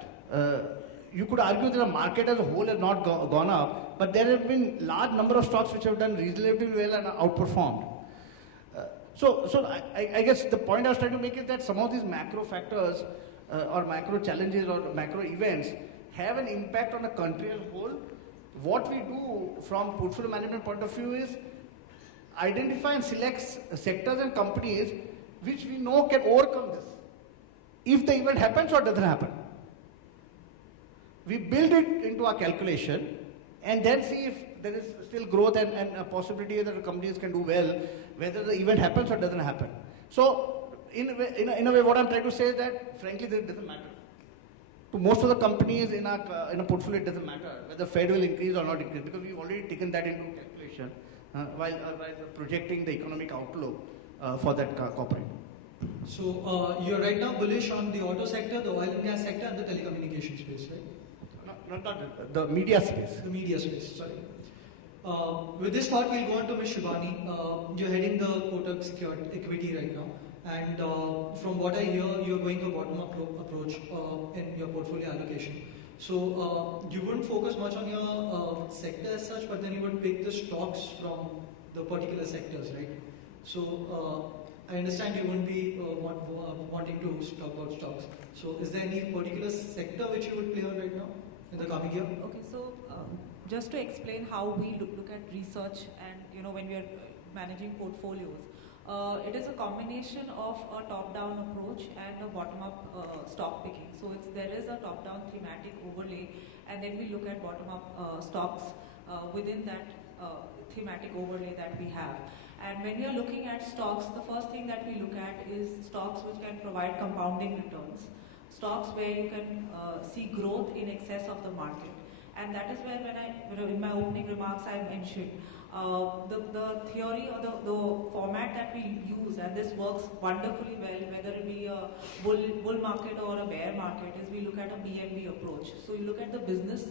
You could argue that the market as a whole has not gone up, but there have been large number of stocks which have done reasonably well and outperformed. So I guess the point I was trying to make is that some of these macro factors or macro challenges or macro events have an impact on the country as a whole. What we do from portfolio management point of view is identify and select sectors and companies which we know can overcome this. if the event happens or doesn't happen. We build it into our calculation and then see if there is still growth and a possibility that the companies can do well, whether the event happens or doesn't happen. So, in a way, what I'm trying to say is that, frankly, it doesn't matter. To most of the companies in a portfolio, it doesn't matter whether Fed will increase or not increase, because we've already taken that into calculation while projecting the economic outlook for that corporate. So you're right now bullish on the auto sector, the oil and gas sector, and the telecommunication space, right? Not the media space. The media space, sorry. With this thought, we'll go on to Ms. Shubhani. You're heading the Kotak Secured Equity right now. And from what I hear, you're going a bottom-up approach in your portfolio allocation. So you wouldn't focus much on your sector as such, but then you would pick the stocks from the particular sectors, right? So I understand you wouldn't be wanting to talk about stocks. So is there any particular sector which you would play on right now in the coming year? Okay, so just to explain how we look at research and when we are managing portfolios, it is a combination of a top-down approach and a bottom-up stock picking. So there is a top-down thematic overlay, and then we look at bottom-up stocks within that thematic overlay that we have. And when we are looking at stocks, the first thing that we look at is stocks which can provide compounding returns, stocks where you can see growth in excess of the market. And that is where in my opening remarks I mentioned the theory or the format that we use, and this works wonderfully well, whether it be a bull market or a bear market, is we look at a BMB approach. So you look at the business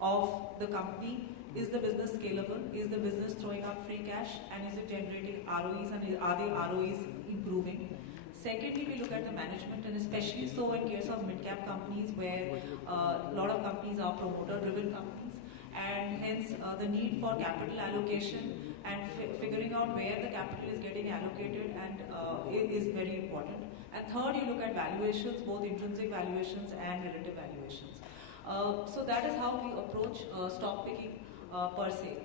of the company. Is the business scalable? Is the business throwing out free cash? And is it generating ROEs, and are the ROEs improving? Secondly, we look at the management, and especially so in case of mid-cap companies where a lot of companies are promoter-driven companies, and hence the need for capital allocation and figuring out where the capital is getting allocated and is very important. And third, you look at valuations, both intrinsic valuations and relative valuations. So that is how we approach stock picking per se.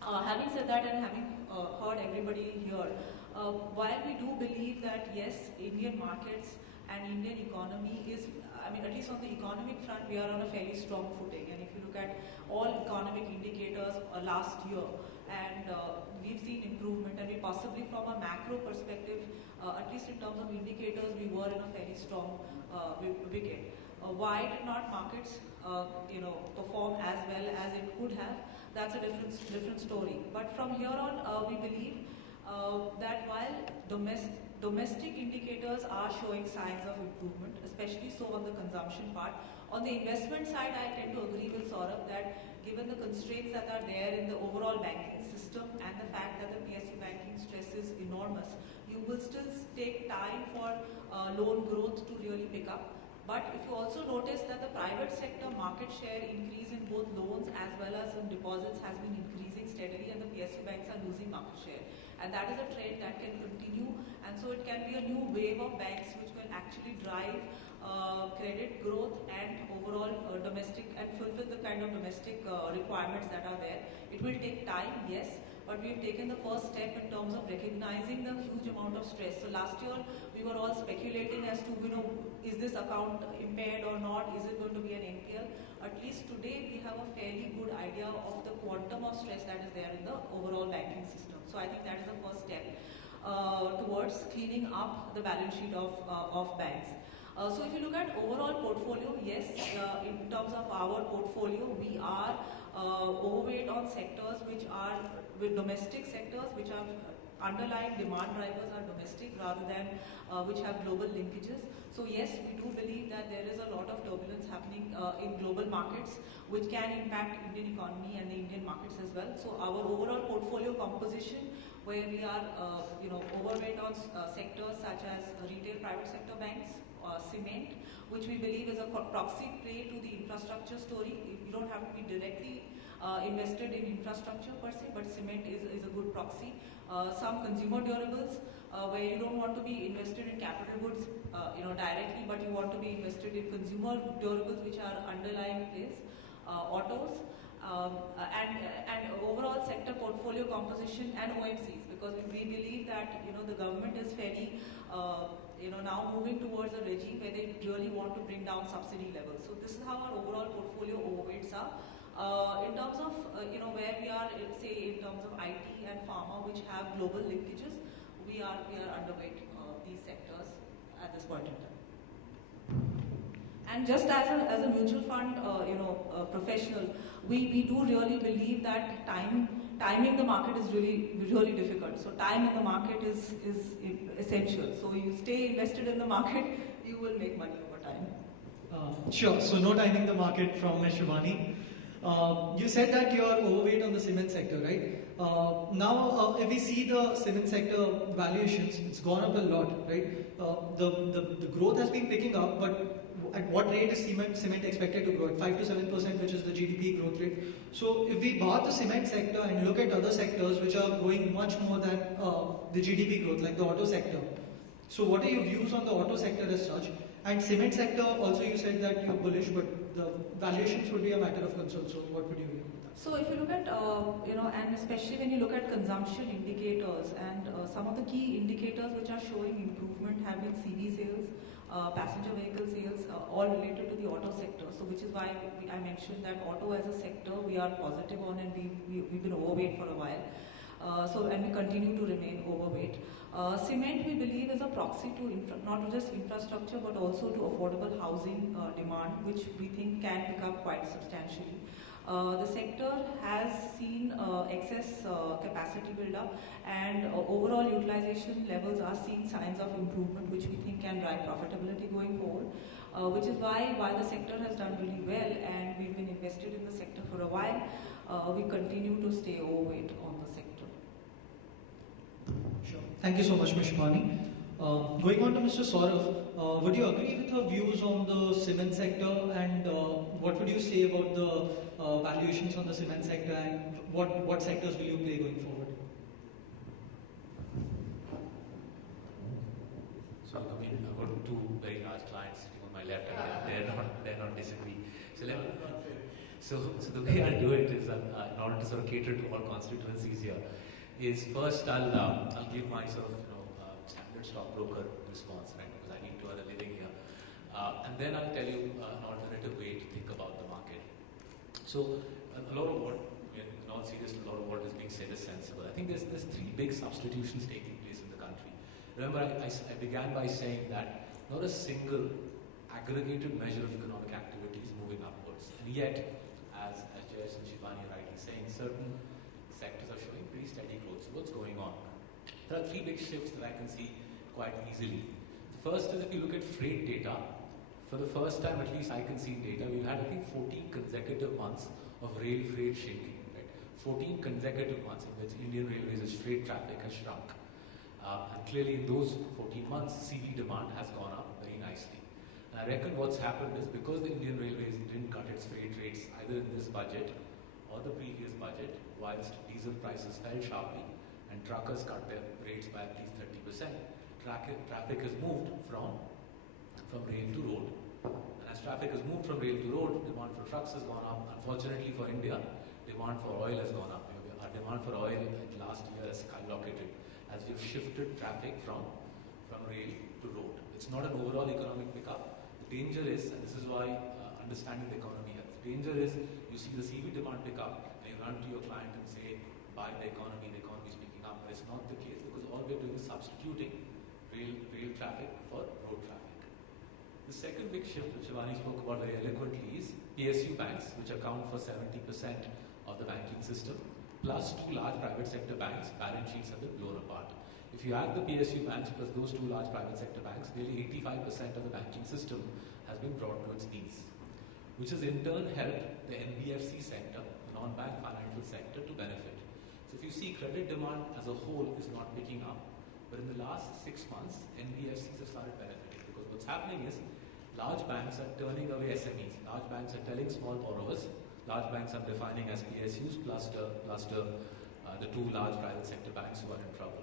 Having said that, and having heard everybody here, while we do believe that yes, Indian markets and Indian economy is, at least on the economic front, we are on a fairly strong footing. And if you look at all economic indicators last year, and we've seen improvement, and we possibly from a macro perspective, at least in terms of indicators, we were in a fairly strong wicket. Why did not markets perform as well as it could have? That's a different story. But from here on, we believe that while domestic indicators are showing signs of improvement, especially so on the consumption part, on the investment side, I tend to agree with Saurabh that given the constraints that are there in the overall banking system and the fact that the PSU banking stress is enormous, you will still take time for loan growth to really pick up. But if you also notice that the private sector market share increase in both loans as well as in deposits has been increasing steadily, and the PSU banks are losing market share. And that is a trend that can continue, and so it can be a new wave of banks which will actually drive credit growth and overall domestic, and fulfill the kind of domestic requirements that are there. It will take time, yes, but we've taken the first step in terms of recognizing the huge amount of stress. So last year, we were all speculating as to, is this account impaired or not? Is it going to be an NPL? At least today, we have a fairly good idea of the quantum of stress that is there in the overall banking system. So I think that is the first step towards cleaning up the balance sheet of banks. So if you look at overall portfolio, yes, in terms of our portfolio, we are overweight on sectors which are with domestic sectors, which are underlying demand drivers are domestic rather than which have global linkages. So yes, we do believe that there is a lot of turbulence happening in global markets, which can impact Indian economy and the Indian markets as well. So our overall portfolio composition, where we are overweight on sectors such as retail private sector banks, cement, which we believe is a proxy play to the infrastructure story. You don't have to be directly invested in infrastructure per se, but cement is a good proxy. Some consumer durables, where you don't want to be invested in capital goods directly, but you want to be invested in consumer durables which are underlying plays, autos, and overall sector portfolio composition and OMCs, because we believe that the government is fairly now moving towards a regime where they really want to bring down subsidy levels. So this is how our overall portfolio overweights are. In terms of where we are, say in terms of IT and pharma, which have global linkages, we are underweight these sectors at this point in time. And just as a mutual fund professional, we do really believe that timing the market is really difficult. So time in the market is essential. So you stay invested in the market, you will make money over time. Sure. So no timing the market from Ms. Shivani. You said that you are overweight on the cement sector, right? Now, if we see the cement sector valuations, it's gone up a lot, right? The growth has been picking up, but at what rate is cement expected to grow? At 5 to 7%, which is the GDP growth rate. So if we bar the cement sector and look at other sectors which are growing much more than the GDP growth, like the auto sector. So what are your views on the auto sector as such? And cement sector, also you said that you're bullish, but the valuations would be a matter of concern. So what would you do with that? So if you look at, and especially when you look at consumption indicators, and some of the key indicators which are showing improvement have been CV sales, passenger vehicle sales, all related to the auto sector. So which is why I mentioned that auto as a sector we are positive on, and we've been overweight for a while. And we continue to remain overweight. Cement, we believe, is a proxy to not just infrastructure but also to affordable housing demand, which we think can pick up quite substantially. The sector has seen excess capacity build-up, and overall utilization levels are seeing signs of improvement, which we think can drive profitability going forward. Which is why, while the sector has done really well and we've been invested in the sector for a while, we continue to stay overweight on the sector. Sure. Thank you so much, Ms. Shivani. Going on to Mr. Saurav, would you agree with her views on the cement sector, and what would you say about the valuations on the cement sector, and what sectors will you play going forward? So I mean, I've got two very large clients sitting on my left, and they're not disagree. So the way I do it is, in order to sort of cater to all constituencies here, is first I'll give my sort of standard stockbroker response, right? Because I need to earn a living here, and then I'll tell you an alternative way to think about the market. So a lot of what, in all seriousness, a lot of what is being said is sensible. I think there's three big substitutions taking place in the country. Remember, I began by saying that not a single aggregated measure of economic activity is moving upwards, and yet, as Jayesh and Shivani are rightly saying, certain sectors are showing pretty steady growth. So what's going on? There are three big shifts that I can see quite easily. The first is, if you look at freight data, for the first time, at least I can see data, we've had, I think, 14 consecutive months of rail freight shrinking, right? 14 consecutive months in which Indian Railways' freight traffic has shrunk. And clearly in those 14 months, CV demand has gone up very nicely. And I reckon what's happened is, because the Indian Railways didn't cut its freight rates either in this budget or the previous budget, whilst diesel prices fell sharply and truckers cut their rates by at least 30%, traffic has moved from rail to road. And as traffic has moved from rail to road, demand for trucks has gone up. Unfortunately for India, demand for oil has gone up. Our demand for oil last year has skyrocketed as we've shifted traffic from rail to road. It's not an overall economic pickup. The danger is, and this is why understanding the economy helps, the danger is you see the CV demand pick up and you run to your client and say, buy the economy is picking up. But it's not the case, because all we're doing is substituting rail traffic for road traffic. The second big shift, which Shivani spoke about very eloquently, is PSU banks, which account for 70% of the banking system, plus two large private sector banks. Balance sheets have been blown apart. If you add the PSU banks plus those two large private sector banks, nearly 85% of the banking system has been brought to its knees, which has in turn helped the NBFC sector, the non-bank financial sector, to benefit. So if you see, credit demand as a whole is not picking up, but in the last 6 months, NBFCs have started benefiting, because what's happening is large banks are turning away SMEs. Large banks are telling small borrowers, large banks are defining as PSUs plus the two large private sector banks who are in trouble.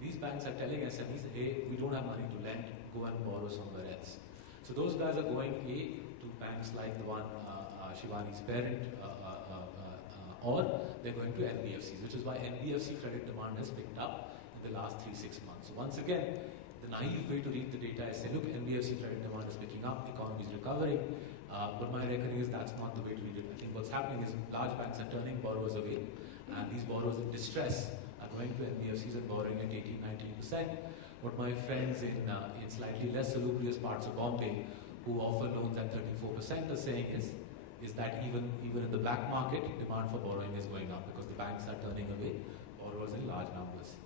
These banks are telling SMEs, hey, we don't have money to lend, go and borrow somewhere else. So those guys are going to banks like the one Shivani's parent, or they're going to NBFCs, which is why NBFC credit demand has picked up in the last 3-6 months. So once again, The naive way to read the data is say, look, NBFC credit demand is picking up, economy is recovering, but my reckoning is that's not the way to read it. I think what's happening is large banks are turning borrowers away, and these borrowers in distress are going to NBFCs and borrowing at 18-19%. What my friends in slightly less salubrious parts of Bombay, who offer loans at 34%, are saying is that even in the black market, demand for borrowing is going up because the banks are turning away borrowers in large numbers.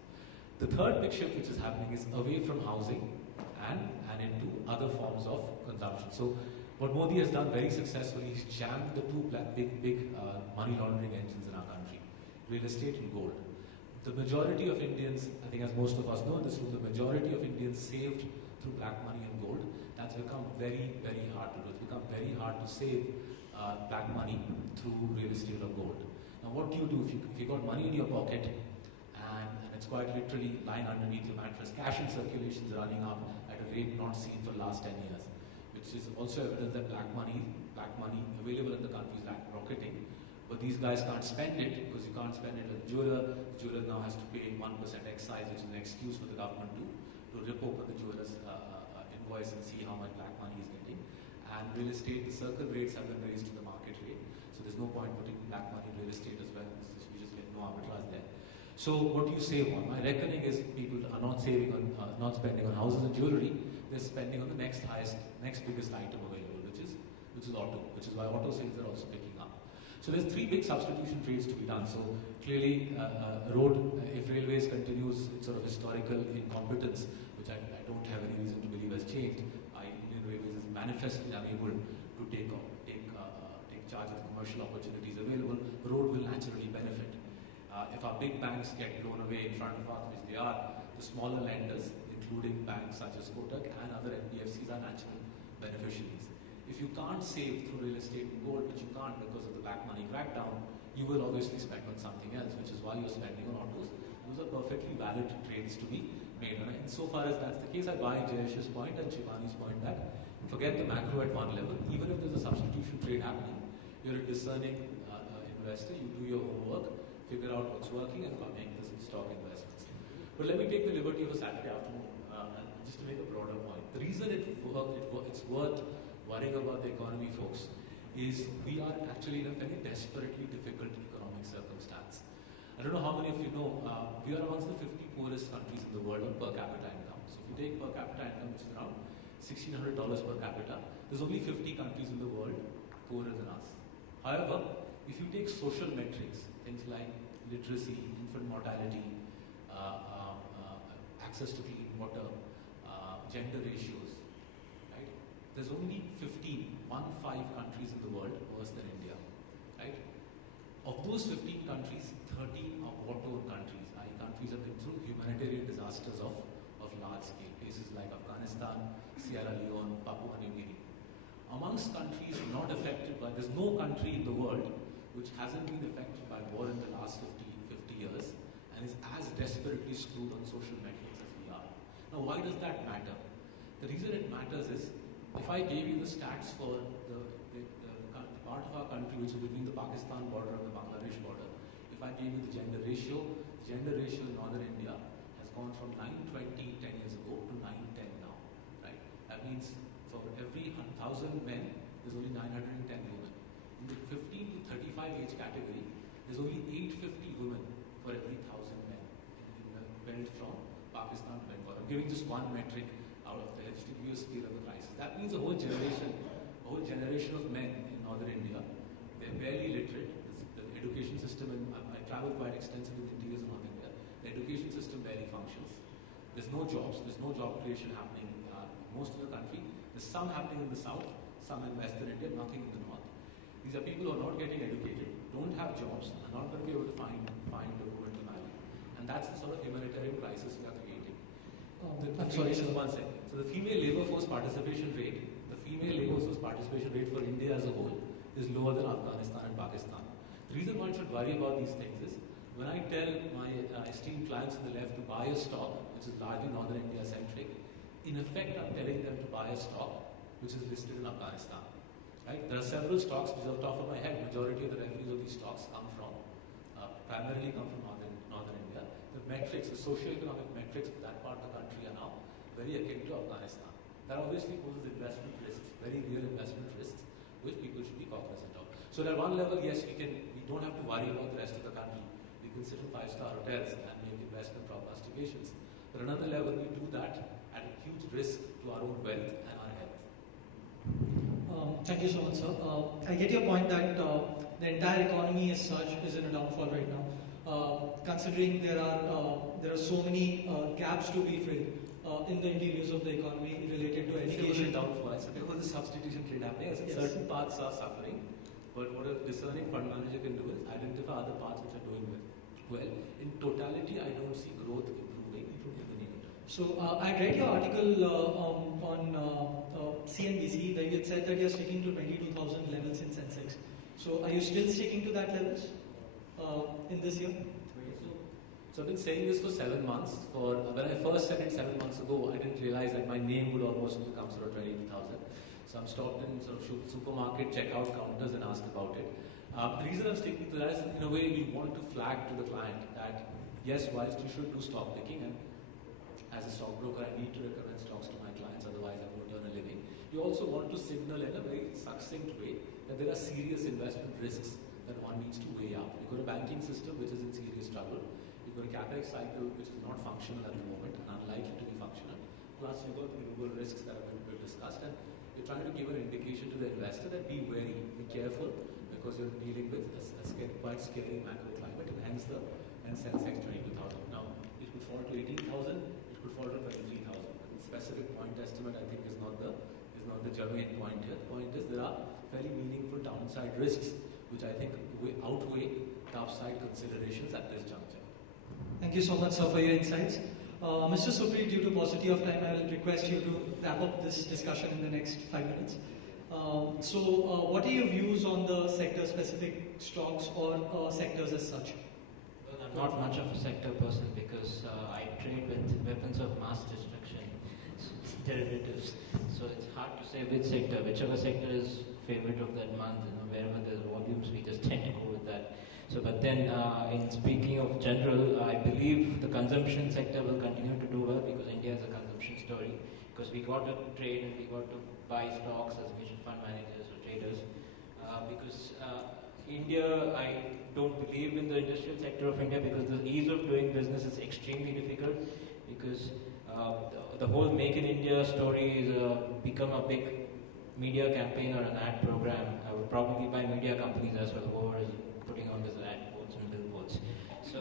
The third big shift which is happening is away from housing and into other forms of consumption. So what Modi has done very successfully is jammed the two big money laundering engines in our country, real estate and gold. The majority of Indians, I think as most of us know in this room, the majority of Indians saved through black money and gold. That's become very, very hard to do. It's become very hard to save black money through real estate or gold. Now what do you do if you got money in your pocket and it's quite literally lying underneath your mattress? Cash in circulation is running up at a rate not seen for the last 10 years, which is also evidence that black money available in the country is rocketing. But these guys can't spend it because you can't spend it with the jeweler. The jeweler now has to pay 1% excise, which is an excuse for the government to rip open the jeweler's invoice and see how much black money is getting. And real estate, the circle rates have been raised to the market rate. So there's no point putting black money in real estate as well. You just get no arbitrage there. So what do you save on? My reckoning is people are not saving on, not spending on houses and jewelry. They're spending on the next biggest item available, which is auto, which is why auto sales are also picking up. So there's three big substitution trades to be done. So clearly, road, if railways continues its sort of historical incompetence, which I don't have any reason to believe has changed, Indian Railways is manifestly unable to take charge of the commercial opportunities available. Road will naturally benefit. If our big banks get blown away in front of us, which they are, the smaller lenders, including banks such as Kotak and other NBFCs, are natural beneficiaries. If you can't save through real estate and gold, which you can't because of the black money crackdown, you will obviously spend on something else, which is why you're spending on autos. Those are perfectly valid trades to be made. And insofar as that's the case, I buy Jayesh's point and Shivani's point that forget the macro at one level. Even if there's a substitution trade happening, you're a discerning investor, you do your homework, figure out what's working and make this in stock investments. But let me take the liberty of a Saturday afternoon and just to make a broader point. The reason it's worth worrying about the economy, folks, is we are actually in a very desperately difficult economic circumstance. I don't know how many of you know, we are amongst the 50 poorest countries in the world on per capita income. So if you take per capita income, which is around $1,600 per capita, there's only 50 countries in the world poorer than us. However, if you take social metrics, things like literacy, infant mortality, access to clean water, gender ratios, right? There's only 15 countries in the world worse than India, right? Of those 15 countries, 13 are war-torn countries, i.e. countries have been through humanitarian disasters of large scale, places like Afghanistan, Sierra Leone, Papua New Guinea. Amongst countries not affected by, there's no country in the world which hasn't been affected by war in the last 50 years and is as desperately screwed on social metrics as we are. Now, why does that matter? The reason it matters is, if I gave you the stats for the part of our country which is between the Pakistan border and the Bangladesh border, if I gave you the gender ratio in northern India has gone from 920 10 years ago to 910 now, right? That means for every 1,000 men, there's only 910 women. In the 15 to 35 age category, there's only 850 women for every 1,000 men in the belt from Pakistan to Bengal. I'm giving just one metric out of there just to give you a scale of the crisis. That means a whole generation of men in northern India, they're barely literate. The education system, and I travel quite extensively in interiors of northern India, the education system barely functions. There's no jobs, there's no job creation happening in most of the country. There's some happening in the south, some in western India, nothing in the north. These are people who are not getting educated, don't have jobs, are not going to be able to find a woman to marry. And that's the sort of humanitarian crisis we are creating. Just one second. So the female labor force participation rate for India as a whole is lower than Afghanistan and Pakistan. The reason one should worry about these things is, when I tell my esteemed clients on the left to buy a stock, which is largely northern India centric, in effect I'm telling them to buy a stock which is listed in Afghanistan. Right? There are several stocks which off the top of my head, majority of the revenues of these stocks primarily come from northern India. The metrics, the socio-economic metrics for that part of the country are now very akin to Afghanistan. That obviously poses investment risks, very real investment risks, which people should be cognizant of. So at one level, yes, we don't have to worry about the rest of the country. We can sit in 5-star hotels and make investment prognostications. But another level, we do that at a huge risk to our own wealth and our health. Thank you so much, sir. I get your point that the entire economy as such is in a downfall right now. Considering there are so many gaps to be filled in the interiors of the economy related to education. Downfall. I said there was a substitution trade happening. I said certain parts are suffering, but what a discerning fund manager can do is identify other parts which are doing well. In totality, I don't see growth improving in the near term. So I read your article on CNBC where you had said that you're sticking to 22,000 levels in Sensex. So are you still sticking to that levels in this year? So I've been saying this for 7 months. When I first said it 7 months ago, I didn't realize that my name would almost become sort of 22,000. So I'm stopped in sort of supermarket checkout counters and asked about it. The reason I'm sticking to that is, in a way, we want to flag to the client that yes, whilst you should do stock picking, and as a stockbroker, I need to recommend stocks to my clients, otherwise I won't earn a living. You also want to signal in a very succinct way that there are serious investment risks that one needs to weigh up. You've got a banking system which is in serious trouble. You've got a capex cycle which is not functional at the moment and unlikely to be functional. Plus, you've got the global risks that have been discussed, and you're trying to give an indication to the investor that be wary, be careful, because you're dealing with a quite scary macro climate, and hence the Sensex 22,000. Now, it could fall to 18,000, it could fall to 23,000. The specific point estimate, I think, is not the germane point here. The point is there are very meaningful downside risks, which I think outweigh the upside considerations at this juncture. Thank you so much, sir, for your insights. Mr. Supri, due to paucity of time, I will request you to wrap up this discussion in the next 5 minutes. What are your views on the sector-specific stocks or sectors as such? Well, I'm not much of a sector person because I trade with weapons of mass destruction, derivatives. So it's hard to say which sector, whichever sector is favorite of that month. Wherever there's volumes, we just tend to go with that. So, but then, in speaking of general, I believe the consumption sector will continue to do well because India is a consumption story. Because we got to trade and we got to buy stocks as mutual fund managers or traders. Because India, I don't believe in the industrial sector of India because the ease of doing business is extremely difficult. Because the whole Make in India story is become a big media campaign or an ad program. I would probably buy media companies as well, whoever is putting on this ad boards and billboards. So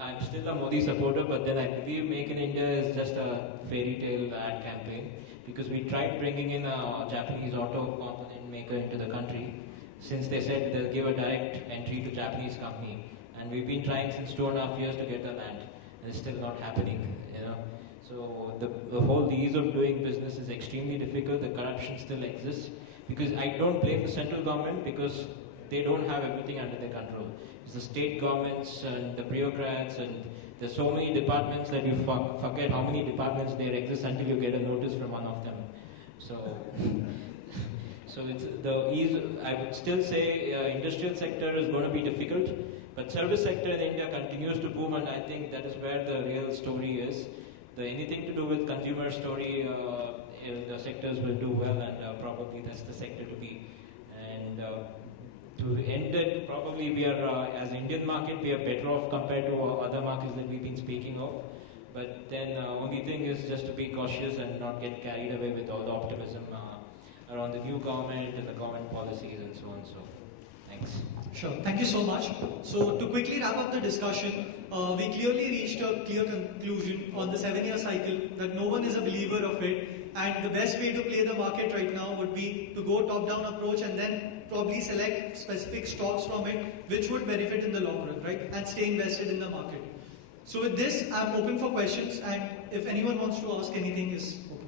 I'm still a Modi supporter, but then I believe Make in India is just a fairy tale ad campaign because we tried bringing in a Japanese auto component maker into the country since they said they'll give a direct entry to Japanese company, and we've been trying since 2.5 years to get the land, and it's still not happening. So the whole ease of doing business is extremely difficult. The corruption still exists because I don't blame the central government because they don't have everything under their control. It's the state governments and the bureaucrats, and there's so many departments that you forget how many departments there exist until you get a notice from one of them. So it's the ease. I would still say industrial sector is going to be difficult, but service sector in India continues to boom, and I think that is where the real story is. Anything to do with consumer story, the sectors will do well, and probably that's the sector to be. And to end it, probably we are, as Indian market, we are better off compared to other markets that we've been speaking of. But then only thing is just to be cautious and not get carried away with all the optimism around the new government and the government policies and so on. So, thanks. Sure. Thank you so much. So to quickly wrap up the discussion, we clearly reached a clear conclusion on the 7-year cycle that no one is a believer of it, and the best way to play the market right now would be to go top-down approach and then probably select specific stocks from it which would benefit in the long run, right? And stay invested in the market. So with this, I'm open for questions, and if anyone wants to ask anything, is open.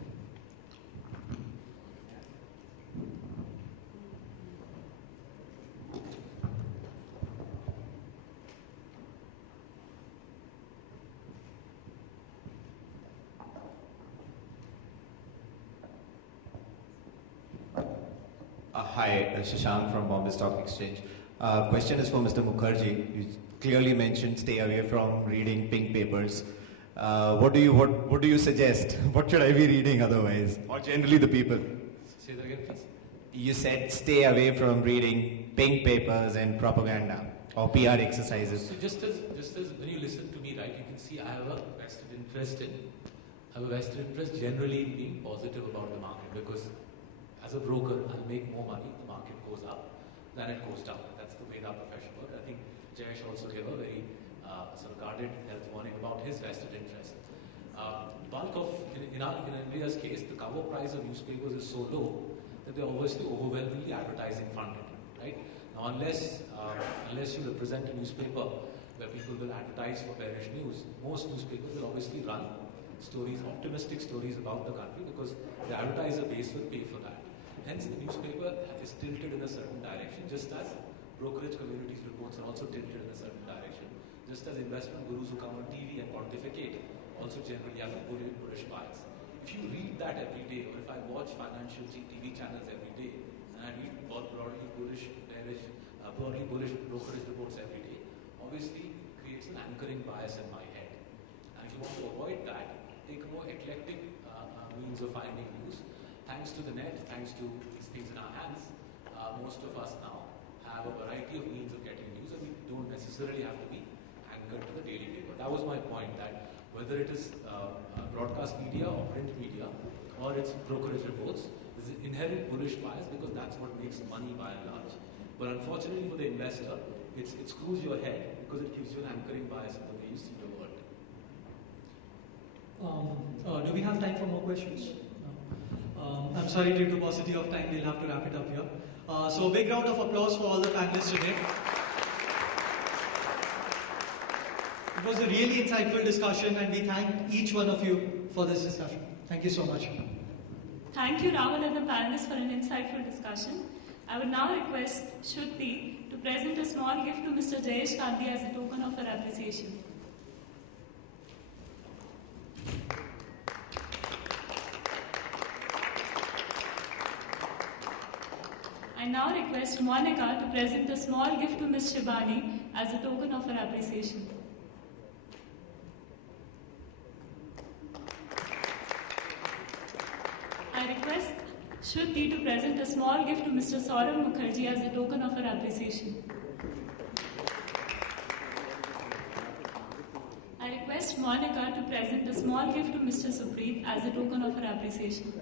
Hi, Shashank from Bombay Stock Exchange. Question is for Mr. Mukherjee. You clearly mentioned stay away from reading pink papers. What do you suggest? What should I be reading otherwise? Or generally the people? Say that again, please. You said stay away from reading pink papers and propaganda or PR exercises. So just as when you listen to me, right, you can see I have a vested interest generally in being positive about the market, because as a broker, I'll make more money if the market goes up than it goes down. That's the way our profession works. I think Jayesh also gave a very sort of guarded health warning about his vested interest. Bulk of, in India's case, the cover price of newspapers is so low that they're obviously overwhelmingly advertising funded, right? Now, unless you represent a newspaper where people will advertise for bearish news, most newspapers will obviously run stories, optimistic stories about the country, because the advertiser base will pay for that. Hence, the newspaper is tilted in a certain direction, just as brokerage communities reports are also tilted in a certain direction. Just as investment gurus who come on TV and pontificate also generally have a bullish bias. If you read that every day, or if I watch financial TV channels every day, and I read broadly bullish brokerage reports every day, obviously it creates an anchoring bias in my head. And if you want to avoid that, take a more eclectic means of finding news. Thanks to the net, thanks to these things in our hands, most of us now have a variety of means of getting news, and we don't necessarily have to be anchored to the daily paper. That was my point, that whether it is broadcast media or print media, or it's brokerage reports, there's an inherent bullish bias, because that's what makes money by and large. But unfortunately for the investor, it screws your head, because it gives you an anchoring bias in the way you see the world. Do we have time for more questions? No. I'm sorry, due to paucity of time, we'll have to wrap it up here. So a big round of applause for all the panelists today. It was a really insightful discussion, and we thank each one of you for this discussion. Thank you so much. Thank you, Rahul and the panelists, for an insightful discussion. I would now request Shruti to present a small gift to Mr. Jayesh Gandhi as a token of her appreciation. I now request Monica to present a small gift to Ms. Shibani as a token of her appreciation. I request Shruti to present a small gift to Mr. Saurabh Mukherjee as a token of her appreciation. I request Monica to present a small gift to Mr. Supreet as a token of her appreciation.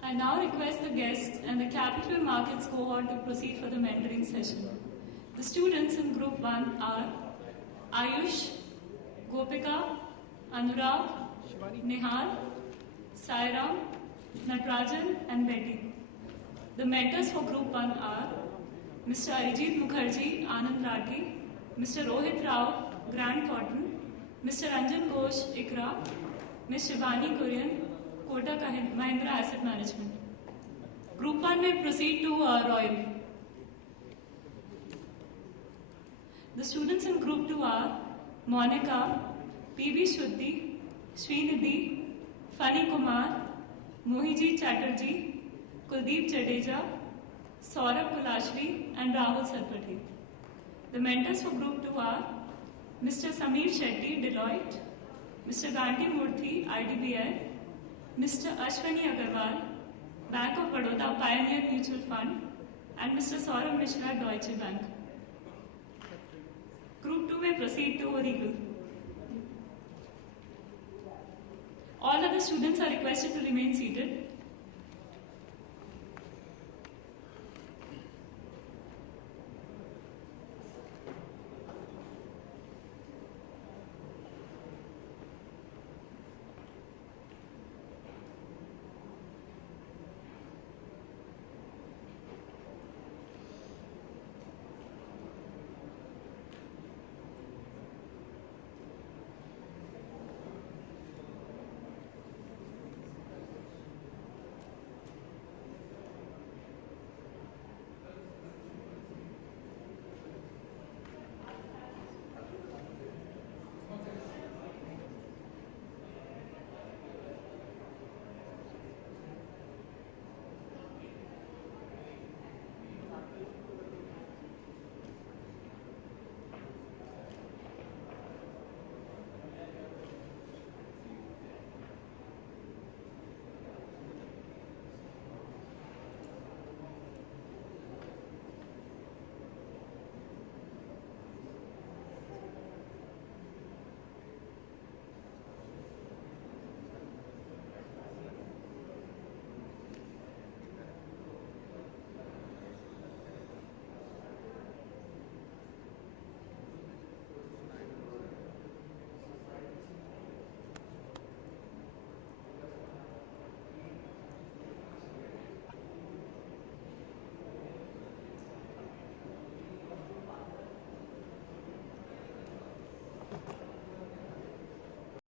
I now request the guests and the capital markets cohort to proceed for the mentoring session. The students in Group 1 are Ayush, Gopika, Anurag, Nihal, Sairam, Natarajan and Betty. The mentors for Group 1 are Mr. Arijit Mukherjee, Anand Rathi, Mr. Rohit Rao, Grant Thornton, Mr. Ranjan Ghosh, ICRA, Ms. Shivani Kurian, Kotak Mahindra Asset Management. Group 1 may proceed to Royal. The students in Group 2 are Monica, P.B. Shuddhi, Srinidhi, Fani Kumar, Mohiji Chatterjee, Kuldeep Jadeja, Saurabh Kulashri and Rahul Sarpati. The mentors for Group 2 are Mr. Sameer Shetty, Deloitte, Mr. Gandhi Murthy, IDBI, Mr. Ashwani Agarwal, Bank of Baroda Pioneer Mutual Fund, and Mr. Saurabh Mishra, Deutsche Bank. Group 2 may proceed to Regal. All other students are requested to remain seated.